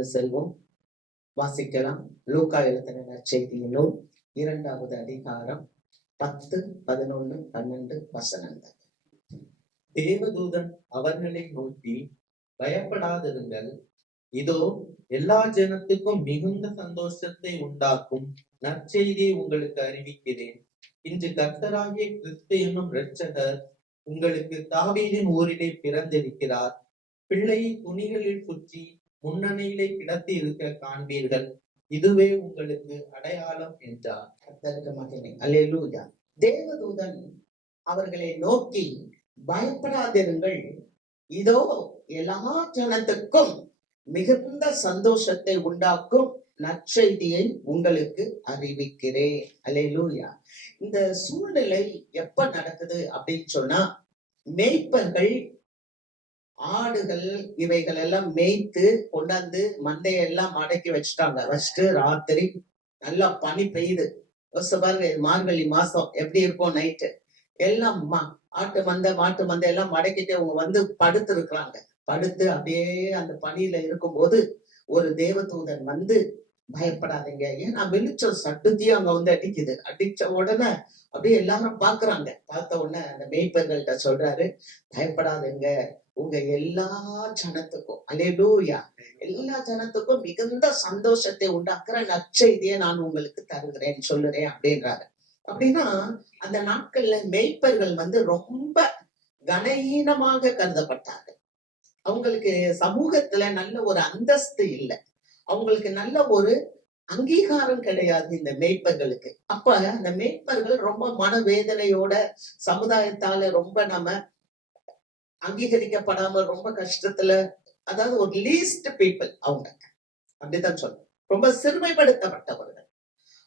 கடந்து செல்வோம். வாசிக்கலாம். லூக்கா எழுதின நற்செய்தியின் நூல் 2வது அதிகாரம் 10, 11, 12 வசனங்கள். தேவதூதன் அவர்களை நோக்கி, பயப்படாதிருங்கள், இதோ எல்லா ஜனத்துக்கும் மிகுந்த சந்தோஷத்தை உண்டாக்கும் நற்செய்தியை உங்களுக்கு அறிவிக்கிறேன். இன்று கர்த்தராகிய கிறிஸ்து என்னும் இரட்சகர் உங்களுக்கு தாவீதின் ஊரிலே பிறந்திருக்கிறார். பிள்ளையை துணிகளில் சுற்றி முன்னணியிலே கிடத்தி இருக்க காண்பீர்கள். இதுவே உங்களுக்கு அடையாளம் என்றார். கர்த்தருக்கு மகிமை. அல்லேலூயா. தேவதூதன் அவர்களை நோக்கி, பயப்படாதிருங்கள், இதோ எல்லா ஜனத்துக்கும் மிகுந்த சந்தோஷத்தை உண்டாக்கும் நற்செய்தியை உங்களுக்கு அறிவிக்கிறேன். அல்லேலூயா. இந்த சூழ்நிலை எப்ப நடக்குது அப்படின்னு சொன்னா, மேய்ப்பர்கள் ஆடுகள் இவைகள் எல்லாம் மேய்த்து கொண்டாந்து மந்தையெல்லாம் மடக்கி வச்சுட்டு ராத்திரி நல்லா பனி பெய்யுது. பாருங்க, மார்கழி மாசம் எப்படி இருக்கும் நைட்டு. எல்லாம் மாட்டு மந்தை எல்லாம் மடக்கிட்டு அவங்க வந்து படுத்து இருக்கிறாங்க. படுத்து அப்படியே அந்த பனியில இருக்கும்போது ஒரு தேவதூதன் வந்து, பயப்படாதீங்க, ஏன்னா வெளிச்சம் சட்டுத்தியும் அங்க வந்து அடிக்குது. அடிச்ச உடனே அப்படியே எல்லாரும் பாக்குறாங்க. பார்த்த உடனே அந்த மேய்ப்பர்கள்ட்ட சொல்றாரு, பயப்படாதீங்க, உங்க எல்லா ஜனத்துக்கும், அல்லேலூயா, எல்லா ஜனத்துக்கும் மிகுந்த சந்தோஷத்தை உண்டாக்குற நற்செய்தியை நான் உங்களுக்கு தருகிறேன் சொல்லுறேன் அப்படின்றாரு. அப்படின்னா அந்த நாட்கள்ல மேய்ப்பர்கள் வந்து ரொம்ப கனஹீனமாக கருதப்பட்டார்கள். அவங்களுக்கு சமூகத்துல நல்ல ஒரு அந்தஸ்து இல்லை, அவங்களுக்கு நல்ல ஒரு அங்கீகாரம் கிடையாது இந்த மேய்ப்பர்களுக்கு. அப்ப அந்த மேய்ப்பர்கள் ரொம்ப மனவேதனையோட, சமுதாயத்தால ரொம்ப நம்ம அங்கீகரிக்கப்படாம ரொம்ப கஷ்டத்துல, அதாவது ஒரு லீஸ்ட் பீப்புள் அவங்க, அப்படித்தான் சொல்றோம், ரொம்ப சிறுமைப்படுத்தப்பட்டவர்கள்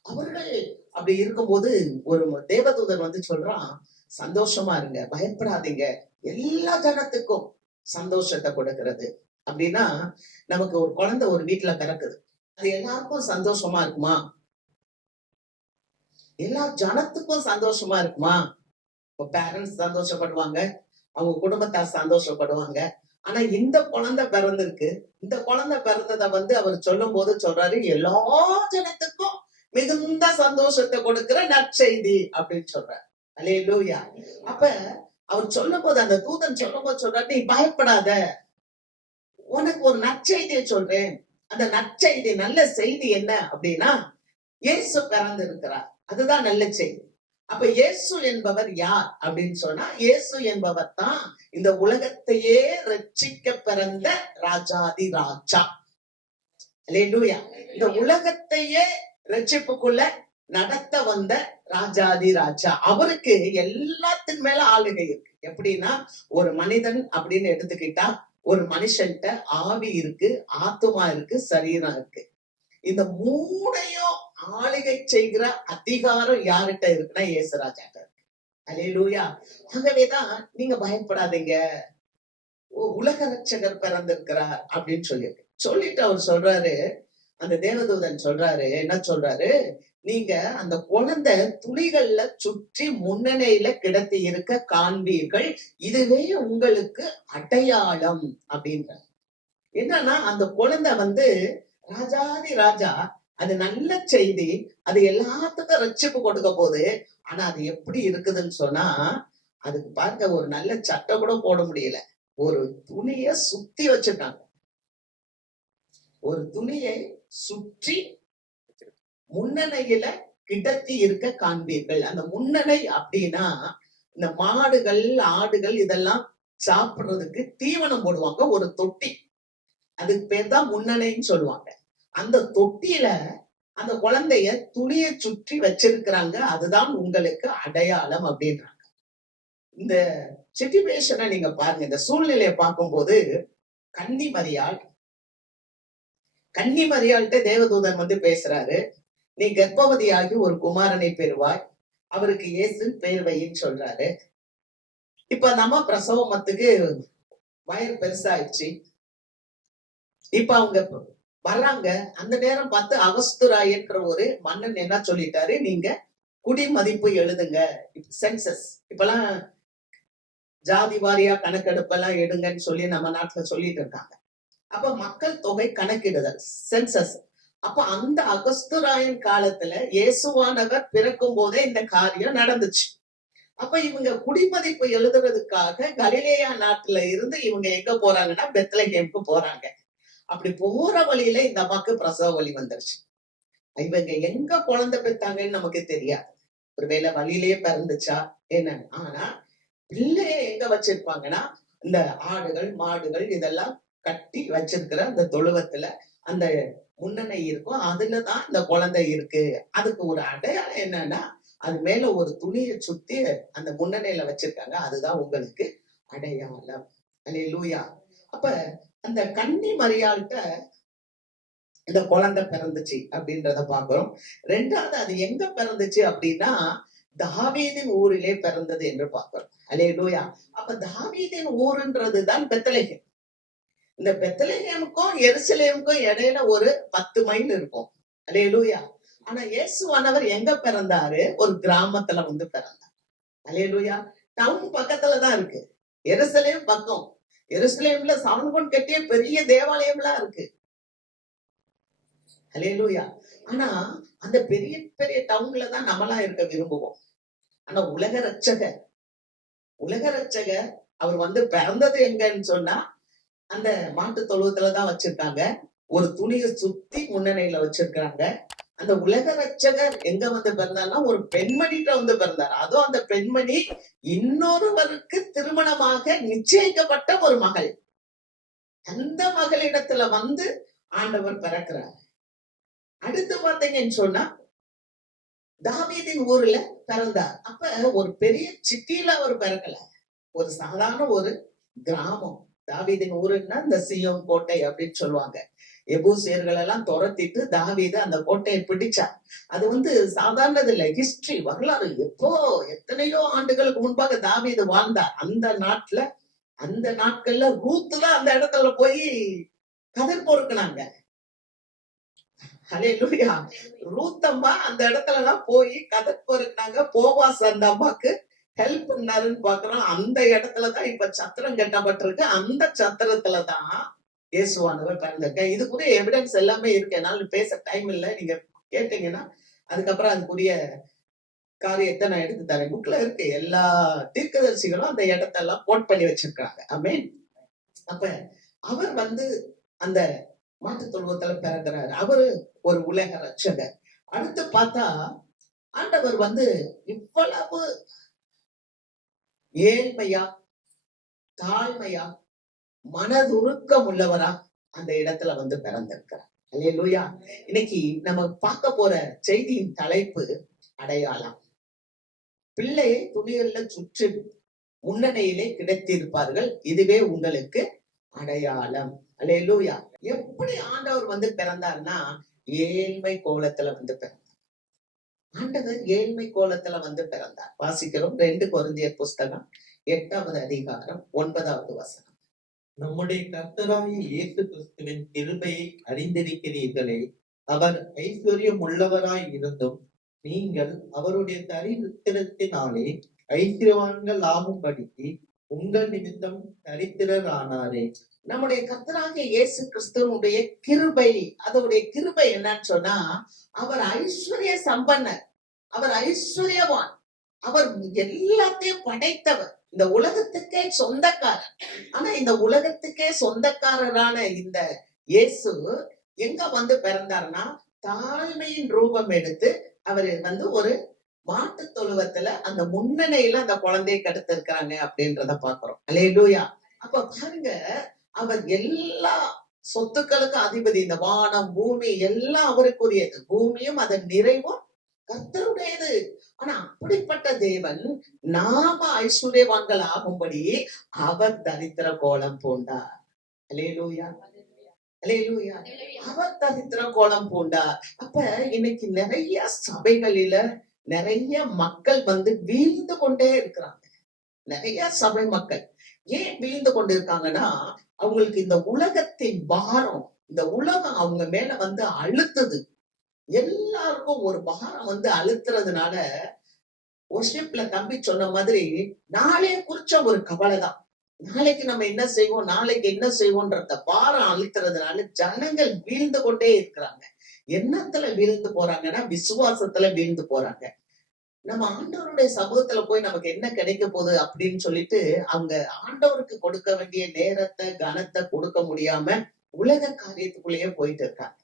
அவர்கள். அப்படி இருக்கும்போது ஒரு தேவதூதன் வந்து சொல்றான், சந்தோஷமா இருங்க, பயப்படாதீங்க, எல்லா ஜனத்துக்கும் சந்தோஷத்தை கொடுக்கிறது. அப்படின்னா நமக்கு ஒரு குழந்தை ஒரு வீட்டுல பிறக்குது, அது எல்லாருக்கும் சந்தோஷமா இருக்குமா? எல்லா ஜனத்துக்கும் சந்தோஷமா இருக்குமா? பேரண்ட்ஸ் சந்தோஷப்படுவாங்க, அவங்க குடும்பத்தார் சந்தோஷப்படுவாங்க. ஆனா இந்த குழந்தை பிறந்திருக்கு, இந்த குழந்தை பிறந்ததை வந்து அவர் சொல்லும் போது சொல்றாரு, எல்லா ஜனத்துக்கும் மிகுந்த சந்தோஷத்தை கொடுக்கிற நற்செய்தி அப்படின்னு சொல்றாரு. அல்லேலூயா. அப்ப அவர் சொல்லும் போது, அந்த தூதன் சொல்லும் போது சொல்றாரு, நீ பயப்படாத, உனக்கு ஒரு நற்செய்தியை சொல்றேன். அந்த நற்செய்தி, நல்ல செய்தி என்ன அப்படின்னா, இயேசு பிறந்து இருக்கிறார், அதுதான் நல்ல செய்தி. அப்ப இயேசு என்பவர் யார் அப்படின்னு சொன்னா, இயேசு என்பவர் தான் இந்த உலகத்தையே ரட்சிக்க பிறந்த ராஜாதி ராஜா. அல்லேலூயா. இந்த உலகத்தையே ரட்சிப்புக்குள்ள நடத்த வந்த ராஜாதி ராஜா. அவருக்கு எல்லாத்தின் மேல ஆளுகை இருக்கு. எப்படின்னா, ஒரு மனிதன் அப்படின்னு எடுத்துக்கிட்டா, ஒரு மனுஷன்ட்ட ஆவி இருக்கு, ஆத்துமா இருக்கு, சரீரம் இருக்கு. இந்த மூணையும் ஆளுகை செய்கிற அதிகாரம் யார்கிட்ட இருக்குன்னா இயேசுராஜாட்ட இருக்கு. அல்லேலூயா. ஆகவேதான் நீங்க பயப்படாதீங்க, உலக ரட்சகர் பிறந்திருக்கிறார் அப்படின்னு சொல்லிட்டு அவர் சொல்றாரு, அந்த தேவதூதன் சொல்றாரு, என்ன சொல்றாரு, நீங்க அந்த குழந்தை துளிகள்ல சுற்றி முன்னணியில கிடத்தி இருக்க காண்பீர்கள், இதுவே உங்களுக்கு அடையாளம் அப்படின்ற. என்னன்னா, அந்த குழந்தை வந்து ராஜாதி ராஜா, அது நல்ல செய்தி, அது எல்லாத்துக்கும் ரட்சிப்பு கொடுக்க போகுது. ஆனா அது எப்படி இருக்குதுன்னு சொன்னா, அதுக்கு பாருங்க, ஒரு நல்ல சட்டை கூட போட முடியல, ஒரு துணிய சுத்தி வச்சிருக்காங்க. ஒரு துணியை சுற்றி முன்னணையில கிடத்தி இருக்க காண்பீர்கள். அந்த முன்னணை அப்படின்னா, இந்த மாடுகள் ஆடுகள் இதெல்லாம் சாப்பிடுறதுக்கு தீவனம் போடுவாங்க, ஒரு தொட்டி, அதுக்கு பேர் தான் முன்னணைன்னு சொல்லுவாங்க. அந்த தொட்டியில அந்த குழந்தைய துணியை சுற்றி வச்சிருக்கிறாங்க, அதுதான் உங்களுக்கு அடையாளம் அப்படின்றாங்க. இந்த சிச்சுவேஷனை நீங்க பாருங்க, இந்த சூழ்நிலையை பார்க்கும்போது, கன்னி மரியாள்கிட்ட தேவதூதன் வந்து பேசுறாரு, நீ கர்ப்பவதியாகி ஒரு குமாரனை பெறுவாய், அவருக்கு இயேசு பேர் வைன்னு சொல்றாரு. இப்ப நம்ம பிரசவமத்துக்கு வயிறு பெருசாயிடுச்சு. இப்ப அவங்க வர்றாங்க. அந்த நேரம் பார்த்து அகஸ்துராயன்ற ஒரு மன்னன் என்ன சொல்லிட்டாரு, நீங்க குடிமதிப்பு எழுதுங்க, சென்சஸ், இப்பெல்லாம் ஜாதி வாரியா கணக்கெடுப்பெல்லாம் எடுங்கன்னு சொல்லி நம்ம நாட்டுல சொல்லிட்டு இருக்காங்க. அப்ப மக்கள் தொகை கணக்கிடுதல், சென்சஸ். அப்ப அந்த அகஸ்துராயன் காலத்துல இயேசுவானவர் பிறக்கும் போதே இந்த காரியம் நடந்துச்சு. அப்ப இவங்க குடிமதிப்பு எழுதுறதுக்காக கலிலேயா நாட்டுல இருந்து இவங்க எங்க போறாங்கன்னா பெத்லகேமுக்கு போறாங்க. அப்படி போற வழியில இந்த அம்மாக்கு பிரசவ வலி வந்துருச்சு. இவங்க எங்க குழந்தை பெத்தாங்கன்னு நமக்கு தெரியாது. ஒருவேளை வழியிலேயே பிறந்துச்சா என்னன்னு. ஆனா பிள்ளைய எங்க வச்சிருப்பாங்கன்னா இந்த ஆடுகள் மாடுகள் இதெல்லாம் கட்டி வச்சிருக்கிற அந்த தொழுவத்துல அந்த முன்னணை இருக்கும், அதுலதான் இந்த குழந்தை இருக்கு. அதுக்கு ஒரு அடையாளம் என்னன்னா அது மேல ஒரு துணியை சுத்தி அந்த முன்னணையில வச்சிருக்காங்க, அதுதான் உங்களுக்கு அடையாளம். அல்லேலூயா. அப்ப அந்த கன்னி மரியாள்கிட்ட இந்த குழந்தை பிறந்துச்சு அப்படின்றத பாக்குறோம். ரெண்டாவது அது எங்க பிறந்துச்சு அப்படின்னா தாவீதின் ஊரிலே பிறந்தது என்று பார்க்கிறோம். அல்லேலூயா. அப்ப தாவீதின் ஊருன்றதுதான் பெத்லகேம். இந்த பெத்லகேமுக்கும் எருசலேமுக்கும் இடையில ஒரு 10 மைல் இருக்கும். அல்லேலூயா. ஆனா இயேசுவானவர் எங்க பிறந்தாரு? ஒரு கிராமத்துல வந்து பிறந்தார். அல்லேலூயா. டவுன் பக்கத்துலதான் இருக்கு. எருசலேம் பக்கம். எருசலேம்ல சாலமோன் கட்டிய பெரிய தேவாலயம்லாம் இருக்கு. அல்லேலூயா. ஆனா அந்த பெரிய பெரிய டவுன்ல தான் நம்மளாம் இருக்க விரும்புவோம். ஆனா உலக ரட்சகர் அவர் வந்து பிறந்தது எங்கன்னு சொன்னா அந்த மாட்டு தொழுவத்துலதான் வச்சிருக்காங்க. ஒரு துணியை சுத்தி முன்னணியில வச்சிருக்காங்க. அந்த உலக ரட்சகர் எங்க வந்து பிறந்தார்னா ஒரு பெண்மணிட்ட வந்து பிறந்தார். அதுவும் அந்த பெண்மணி இன்னொருவருக்கு திருமணமாக நிச்சயிக்கப்பட்ட ஒரு மகள். அந்த மகளிடத்துல வந்து ஆண்டவர் பிறக்கிறார். அடுத்து பாத்தீங்கன்னு சொன்னா தாவீதின் ஊர்ல பிறந்தார். அப்ப ஒரு பெரிய சிட்டியில அவர் பிறக்கல, ஒரு சாதாரண ஒரு கிராமம். தாவீதின் ஊருன்னா இந்த சீயோன் கோட்டை அப்படின்னு சொல்லுவாங்க. எபூசியர்கள் எல்லாம் துரத்திட்டு தாவீது அந்த கோட்டையை பிடிச்சார். அது வந்து சாதாரணது இல்ல, ஹிஸ்டரி, வரலாறு. எத்தனையோ ஆண்டுகளுக்கு முன்பாக தாவீது வாழ்ந்தார் அந்த நாட்டுல. அந்த நாட்கள்ல ரூத்ல அந்த இடத்துல போய் கதிர் பொறுக்குனாங்க. ஹல்லேலூயா. ரூத் அம்மா அந்த இடத்துல எல்லாம் போய் கதிர் பொறுக்குனாங்க. போவாஸ் அந்த அம்மாக்கு ஹெல்ப் பண்ணாருன்னு பாக்குறோம். அந்த இடத்துலதான் இப்ப சத்திரம் கட்டப்பட்டிருக்கு. அந்த சத்திரத்துலதான் இயேசுவானவர் பிறந்திருக்க. இதுக்குரிய எவிடன்ஸ் எல்லாமே இருக்கு. என்னால பேச டைம் இல்லை, நீங்க கேட்டீங்கன்னா அதுக்கப்புறம் அதுக்குரிய காரியத்தை நான் எடுத்து தரேன். புக்ல இருக்கு. எல்லா தீர்க்கதரிசிகளும் அந்த இடத்தெல்லாம் போட் பண்ணி வச்சிருக்காங்க. ஆமென். அப்ப அவர் வந்து அந்த மாட்டு தொழுவத்துல பிறகுறாரு. அவரு ஒரு உலக ரட்சகர். அடுத்து பார்த்தா ஆண்டவர் வந்து இவ்வளவு ஏழ்மையா தாழ்மையா மனதுருக்கம் உள்ளவரா அந்த இடத்துல வந்து பிறந்திருக்கிறார். அல்லேலூயா. இன்னைக்கு நம்ம பார்க்க போற செய்தியின் தலைப்பு அடையாளம். பிள்ளையை துணிகள்ல சுற்றி முன்னணியிலே கிடைத்திருப்பார்கள், இதுவே உங்களுக்கு அடையாளம். அல்லேலூயா. எப்படி ஆண்டவர் வந்து பிறந்தார்னா ஏழ்மை கோலத்துல வந்து பிறந்தார். ஆண்டவர் ஏழ்மை கோலத்துல வந்து பிறந்தார். வாசிக்கிறோம் 2 கொரிந்தியர் புஸ்தகம் 8வது அதிகாரம் 9வது வசனம். நம்முடைய கர்த்தராகிய இயேசு கிறிஸ்துவின் கிருபையை அறிந்திருக்கிறீர்களே, அவர் ஐஸ்வர்யம் உள்ளவராய் இருந்தும் நீங்கள் அவருடைய தரித்திரத்தினாலே ஐஸ்வர்யவான்கள் ஆகும்படிக்கு உங்கள் நிமித்தம் தரித்திரர் ஆனாரே. நம்முடைய கர்த்தராகிய இயேசு கிறிஸ்துவனுடைய கிருபை, அதோடைய கிருபை என்னன்னு சொன்னா அவர் ஐஸ்வர்ய சம்பன்னர், அவர் ஐஸ்வர்யவான், அவர் எல்லாத்தையும் படைத்தவர், இந்த உலகத்துக்கே சொந்தக்காரர். ஆனா இந்த உலகத்துக்கே சொந்தக்காரரான இந்த இயேசு எங்க வந்து பிறந்தார்னா தாழ்மையின் ரூபம் எடுத்து அவர் வந்து ஒரு மாட்டு தொழுவத்துல அந்த முன்னணியில அந்த குழந்தையை கெடுத்திருக்காங்க அப்படின்றத பாக்குறோம். அல்லேலூயா. அப்ப பாருங்க, அவர் எல்லா சொத்துக்களுக்கும் அதிபதி. இந்த வானம் பூமி எல்லாம் அவருக்குரியது. பூமியும் அதன் நிறைவும் கர்த்தருடையது. ஆனா அப்படிப்பட்ட தேவன் நாம ஐஸ்வர்யவான்கள் ஆகும்படி அவர் தரித்திர கோலம் பூண்டார். அல்லேலூயா. அல்லேலூயா. அவர் தரித்திர கோலம் பூண்டார். அப்ப இன்னைக்கு நிறைய சபைகளில நிறைய மக்கள் வந்து வீழ்ந்து கொண்டே இருக்கிறாங்க. நிறைய சபை மக்கள் ஏன் வீழ்ந்து கொண்டு இருக்காங்கன்னா அவங்களுக்கு இந்த உலகத்தின் பாரம், இந்த உலகம் அவங்க மேல வந்து அழுத்துது. எல்லாருக்கும் ஒரு பாரம் வந்து அழுத்துறதுனால ஒர்ஷிப்ல தம்பி சொன்ன மாதிரி நாளே குறிச்ச ஒரு கவலை தான். நாளைக்கு நம்ம என்ன செய்வோம், நாளைக்கு என்ன செய்வோம்ன்றத பாரம் அழுத்துறதுனால ஜனங்கள் வீழ்ந்து கொண்டே இருக்கிறாங்க. என்னத்துல வீழ்ந்து போறாங்கன்னா விசுவாசத்துல வீழ்ந்து போறாங்க. நம்ம ஆண்டவருடைய சமூகத்துல போய் நமக்கு என்ன கிடைக்க போகுது அப்படின்னு சொல்லிட்டு அவங்க ஆண்டவருக்கு கொடுக்க வேண்டிய நேரத்தை கனத்தை கொடுக்க முடியாம உலக காரியத்துக்குள்ளேயே போயிட்டு இருக்காங்க.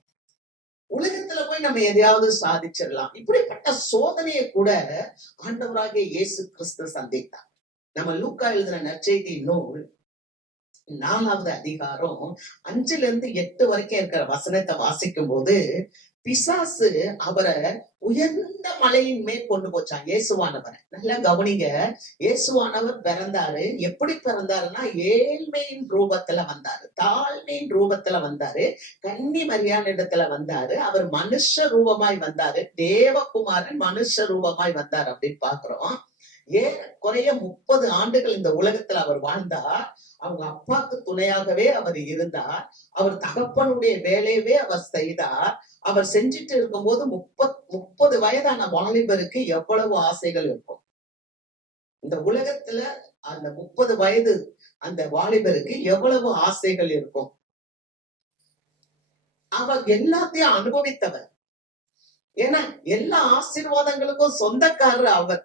உலகத்துல போய் நம்ம எதையாவது சாதிச்சிடலாம். இப்படிப்பட்ட சோதனையை கூட ஆண்டவராகிய இயேசு கிறிஸ்து சந்தித்தார். நம்ம லூக்கா எழுதின நற்செய்தி நூல் 4வது அதிகாரம் 5-8 வரைக்கும் இருக்கிற வசனத்தை வாசிக்கும் போது பிசாசு அவரை உயர்ந்த மலையின் மேல் கொண்டு போச்சான். இயேசுவானவரை நல்லா கவனிங்க. இயேசுவானவர் பிறந்தாரு. எப்படி பிறந்தாருன்னா ஏழ்மையின் ரூபத்துல வந்தாரு, தாழ்மையின் ரூபத்துல வந்தாரு, கன்னி மரியான இடத்துல வந்தாரு. அவர் மனுஷ ரூபமாய் வந்தாரு, தேவகுமாரன் மனுஷ ரூபமாய் வந்தார் அப்படின்னு பாக்குறோம். ஏறக்குறைய 30 ஆண்டுகள் இந்த உலகத்துல அவர் வாழ்ந்தார். அவங்க அப்பாக்கு துணையாகவே அவர் இருந்தார். அவர் தகப்பனுடைய வேலையவே அவர் செய்தார். அவர் செஞ்சுட்டு இருக்கும்போது 30 வயதான வாலிபருக்கு எவ்வளவு ஆசைகள் இருக்கும். இந்த உலகத்துல அந்த 30 வயது அந்த வாலிபருக்கு எவ்வளவு ஆசைகள் இருக்கும். அவர் எல்லாத்தையும் அனுபவித்தவர். ஏன்னா எல்லா ஆசீர்வாதங்களுக்கும் சொந்தக்காரர் அவர்.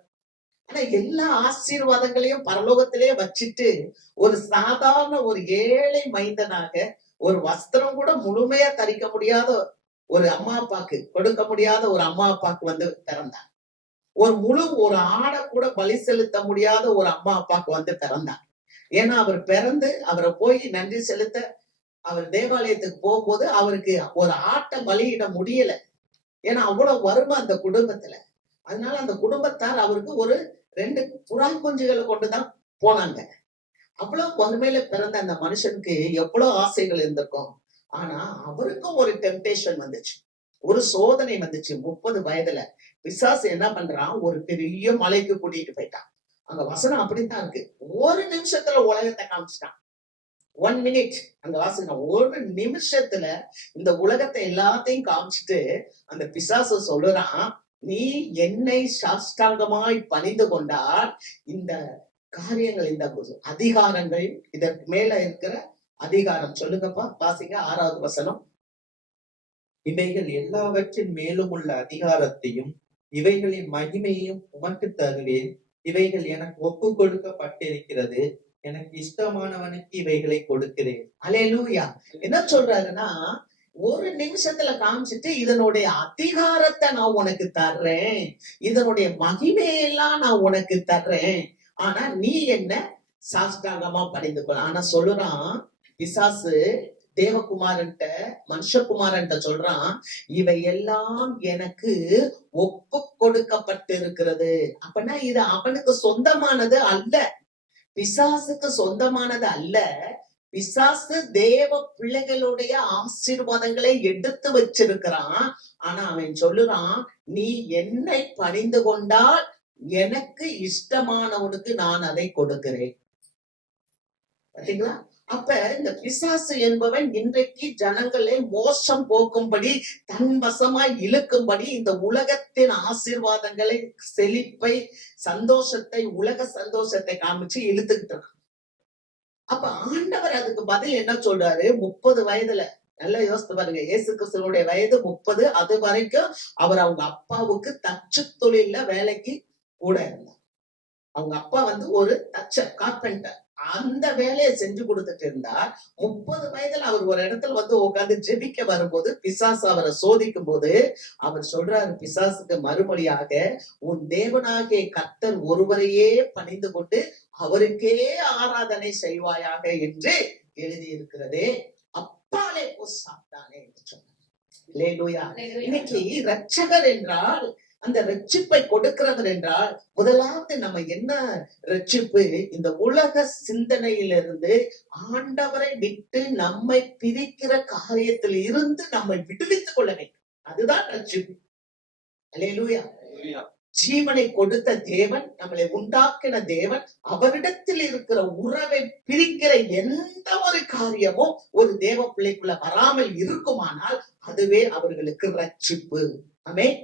ஆனா எல்லா ஆசீர்வாதங்களையும் பரலோகத்திலேயே வச்சுட்டு ஒரு சாதாரண ஒரு ஏழை மைந்தனாக ஒரு வஸ்திரம் கூட முழுமையா தரிக்க முடியாத ஒரு அம்மா அப்பாக்கு கொடுக்க முடியாத ஒரு அம்மா அப்பாக்கு வந்து பிறந்தார். ஒரு ஆடை கூட பலி செலுத்த முடியாத ஒரு அம்மா அப்பாக்கு வந்து பிறந்தார். ஏன்னா அவர் பிறந்து அவரை போய் நன்றி செலுத்த அவர் தேவாலயத்துக்கு போகும்போது அவருக்கு ஒரு ஆட்டை பலியிட முடியல. ஏன்னா அவ்வளவு வறுமை அந்த குடும்பத்துல. அதனால அந்த குடும்பத்தார் அவருக்கு ஒரு 2 புறா குஞ்சுகளை கொண்டுதான் போனாங்க. அவ்வளவு வறுமையில பிறந்த அந்த மனுஷனுக்கு எவ்வளவு ஆசைகள் இருந்திருக்கும். ஆனா அவருக்கும் ஒரு டெம்டேஷன் வந்துச்சு, ஒரு சோதனை வந்துச்சு. 30 வயதுல பிசாசு என்ன பண்றான், ஒரு பெரிய மலைக்கு கூட்டிட்டு போயிட்டான். அங்க வசனம் அப்படித்தான் இருக்கு. ஒரு நிமிஷத்துல உலகத்தை காமிச்சிட்டான். 1 minute அங்க வாசிக்கலாம். ஒரு நிமிஷத்துல இந்த உலகத்தை எல்லாத்தையும் காமிச்சிட்டு அந்த பிசாசு சொல்லுறான், நீ என்னை சாஷ்டாங்கமாய் பணிந்து கொண்டால் இந்த காரியங்கள், இந்த அதிகாரங்கள், இதற்கு மேல இருக்கிற அதிகாரம் சொல்லுங்கப்பா, வாசிங்க 6வது வசனம். இவைகள் எல்லாவற்றின் மேலும் உள்ள அதிகாரத்தையும் இவைகளின் மகிமையையும் உமக்கு தருவேன். இவைகள் எனக்கு ஒப்பு கொடுக்கப்பட்டிருக்கிறது. எனக்கு இஷ்டமானவனுக்கு இவைகளை கொடுக்கிறேன். அல்லேலூயா. என்ன சொல்றாருன்னா, ஒரு நிமிஷத்துல காமிச்சிட்டு இதனுடைய அதிகாரத்தை நான் உனக்கு தர்றேன், இதனுடைய மகிமையெல்லாம் நான் உனக்கு தர்றேன், ஆனா நீ என்ன சாஷ்டாங்கமா பணிந்து கொள். ஆனா சொல்லுறான் பிசாசு தேவகுமாரன்ட்ட, மனுஷகுமாரன்ட்ட சொல்றான், இவை எல்லாம் எனக்கு ஒப்பு கொடுக்கப்பட்டிருக்கிறது. அப்படின்னா இது அவனுக்கு சொந்தமானது அல்ல, பிசாசுக்கு சொந்தமானது அல்ல. பிசாசு தேவ பிள்ளைகளுடைய ஆசீர்வாதங்களை எடுத்து வச்சிருக்கிறான். ஆனா அவன் சொல்லுறான், நீ என்னை பணிந்து கொண்டால் எனக்கு இஷ்டமானவனுக்கு நான் அதை கொடுக்கிறேன். பாத்தீங்களா? அப்ப இந்த பிசாசு என்பவன் இன்றைக்கு ஜனங்களை மோசம் போக்கும்படி, தன் வசமாய் இழுக்கும்படி இந்த உலகத்தின் ஆசீர்வாதங்களை, செழிப்பை, சந்தோஷத்தை, உலக சந்தோஷத்தை காமிச்சு இழுத்துக்கிட்டு இருக்கான். அப்ப ஆண்டவர் அதுக்கு பதில் என்ன சொல்றாரு? 30 வயதுல, நல்லா யோசித்து பாருங்க, இயேசு கிறிஸ்துவனுடைய வயது 30. அது வரைக்கும் அவர் அவங்க அப்பாவுக்கு தச்சு தொழில்ல வேலைக்கு கூட இருந்தார். அவங்க அப்பா வந்து ஒரு தச்சர், கார்பெண்டர். அந்த வேலையை செஞ்சு கொடுத்துட்டு இருந்தார். 30 வயதுல அவர் ஒரு இடத்துல வந்து உட்கார்ந்து ஜெபிக்க வரும்போது பிசாசு அவரை சோதிக்கும் போது அவர் சொல்றாரு பிசாசுக்கு மறுமொழியாக, உன் தேவனாகிய கர்த்தர் ஒருவரையே பணிந்து கொண்டு அவருக்கே ஆராதனை செய்வாயாக என்று எழுதியிருக்கிறதே, அப்பாலே போ சாத்தானே என்று சொன்னார். அல்லேலூயா. இன்னைக்கு ரட்சகர் என்றால், அந்த ரட்சிப்பை கொடுக்கிறவர் என்றால், முதலாவது நம்ம என்ன ரட்சிப்பு? இந்த உலக சிந்தனையிலிருந்து ஆண்டவரை விட்டு நம்மை பிரிக்கிற காரியத்தில் இருந்து நம்மை விடுவித்துக் கொள்ள வேண்டும். அதுதான் ரட்சிப்பு. அல்லேலூயா. ஜீவனை கொடுத்த தேவன், நம்மளை உண்டாக்கின தேவன், அவரிடத்தில் இருக்கிற உறவை பிரிக்கிற எந்த ஒரு காரியமும் ஒரு தேவ பிள்ளைக்குள்ள வராமல் இருக்குமானால் அதுவே அவர்களுக்கு ரட்சிப்பு. ஆமென்.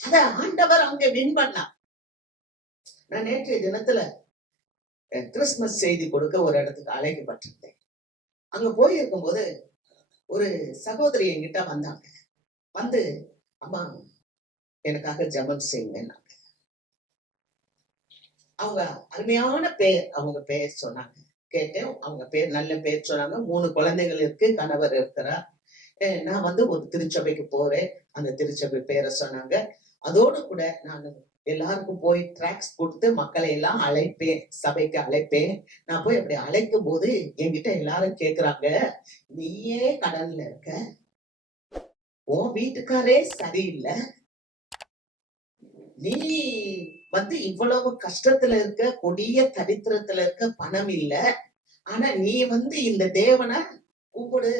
அத ஆண்டவர் அங்க வின் பண்ணார். நான் நேற்றைய தினத்துல கிறிஸ்துமஸ் செய்தி கொடுக்க ஒரு இடத்துக்கு அழைக்கப்பட்டிருந்தேன். அங்க போயிருக்கும் போது ஒரு சகோதரி என்கிட்ட வந்தாங்க. வந்து, அம்மா எனக்காக ஜெபம் செய்யுங்க. அவங்க அருமையான பேர், அவங்க பேர் சொன்னாங்க. கேட்டேன். அவங்க பேர் நல்ல பேர் சொன்னாங்க. 3 குழந்தைகள் இருக்கு, கணவர் இருக்கிறார். நான் வந்து ஒரு திருச்சபைக்கு போறேன். அந்த திருச்சபை பேரை சொன்னாங்க. அதோடு கூட நான் எல்லாருக்கும் போய் டிராக்ஸ் கொடுத்து மக்களை எல்லாம் அழைப்பேன், சபைக்கு அழைப்பேன். நான் போய் அப்படி அழைக்கும் போது என்கிட்ட எல்லாரும் கேக்குறாங்க, நீயே கடன்ல இருக்க, உன் வீட்டுக்காரே சரியில்லை, நீ வந்து இவ்வளவு கஷ்டத்துல இருக்க, கொடிய தரித்திரத்துல இருக்க, பணம் இல்ல, ஆனா நீ வந்து இந்த தேவனை கூப்பிடு,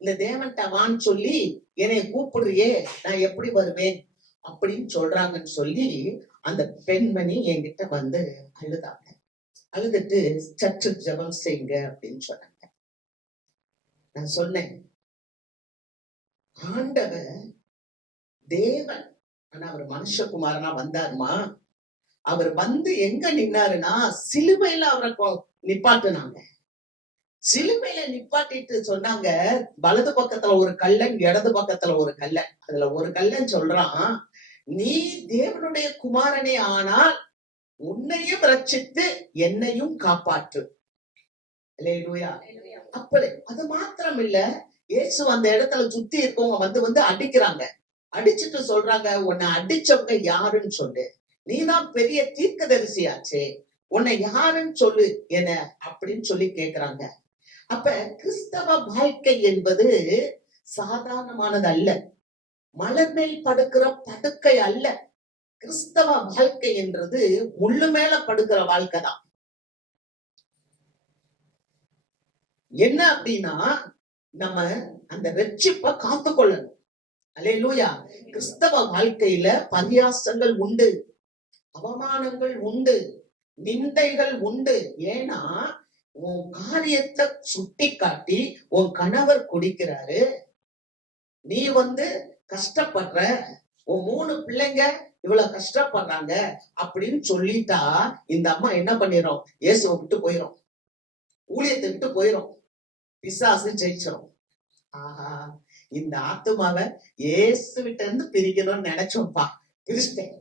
இந்த தேவன்ட்ட வான்னு சொல்லி என்னை கூப்பிடுறியே, நான் எப்படி வருவேன் அப்படின்னு சொல்றாங்கன்னு சொல்லி அந்த பெண்மணி என்கிட்ட வந்து அழுதாங்க. அழுதுட்டு சற்று ஜெபம் செய்யுங்க அப்படின்னு சொன்னாங்க. நான் சொன்னேன், ஆண்டவர் தேவன், ஆனா அவர் மனுஷகுமாரனா வந்தாருமா. அவர் வந்து எங்க நின்னாருன்னா சிலுவையில அவரை நிப்பாட்டுனாங்க. சிலுவையில நிப்பாட்டிட்டு சொன்னாங்க, வலது பக்கத்துல ஒரு கல்லன், இடது பக்கத்துல ஒரு கல்லன். அதுல ஒரு கல்லன் சொல்றான், நீ தேவனுடைய குமாரனே ஆனால் உன்னையும் ரட்சித்து என்னையும் காப்பாற்று. அல்லேலூயா. அப்படி அது மாத்திரம் இல்ல, இயேசு அந்த இடத்துல சுத்தி இருக்கவங்க வந்து வந்து அடிக்கிறாங்க. அடிச்சுட்டு சொல்றாங்க, உன்னை அடிச்சவங்க யாருன்னு சொல்லு, நீதான் பெரிய தீர்க்கதரிசியாச்சே, உன்னை யாருன்னு சொல்லு என்ன அப்படின்னு சொல்லி கேக்குறாங்க. அப்ப கிறிஸ்தவ வாழ்க்கை என்பது சாதாரணமானது அல்ல, மலர் மேல் படுக்கிற படுக்கை அல்ல. கிறிஸ்தவ வாழ்க்கை என்றது முள்ளு மேல படுக்கிற வாழ்க்கை தான். என்ன அப்படின்னா, நம்ம அந்த ரட்சிப்பை காத்து கொள்ளணும். அல்லேலூயா. கிறிஸ்தவ வாழ்க்கையில பரியாசங்கள் உண்டு, அவமானங்கள் உண்டு, நிந்தைகள் உண்டு. ஏன்னா உன் காரியத்தை சுட்டி காட்டி உன் கணவர் குடிக்கிறாரு, நீ வந்து கஷ்டப்படுற, உன் 3 பிள்ளைங்க இவ்வளவு கஷ்டப்படுறாங்க அப்படின்னு சொல்லிட்டா இந்த அம்மா என்ன பண்ணிரும், இயேசுவை விட்டு போயிரும், ஊழியத்தை விட்டு போயிரும், பிசாசு ஜெயிச்சிரும். ஆஹா, இந்த ஆத்துமாவை இயேசு விட்டு இருந்து பிரிக்கணும்னு நினைச்சோம்ப்பா, பிரிச்சிட்டேன்.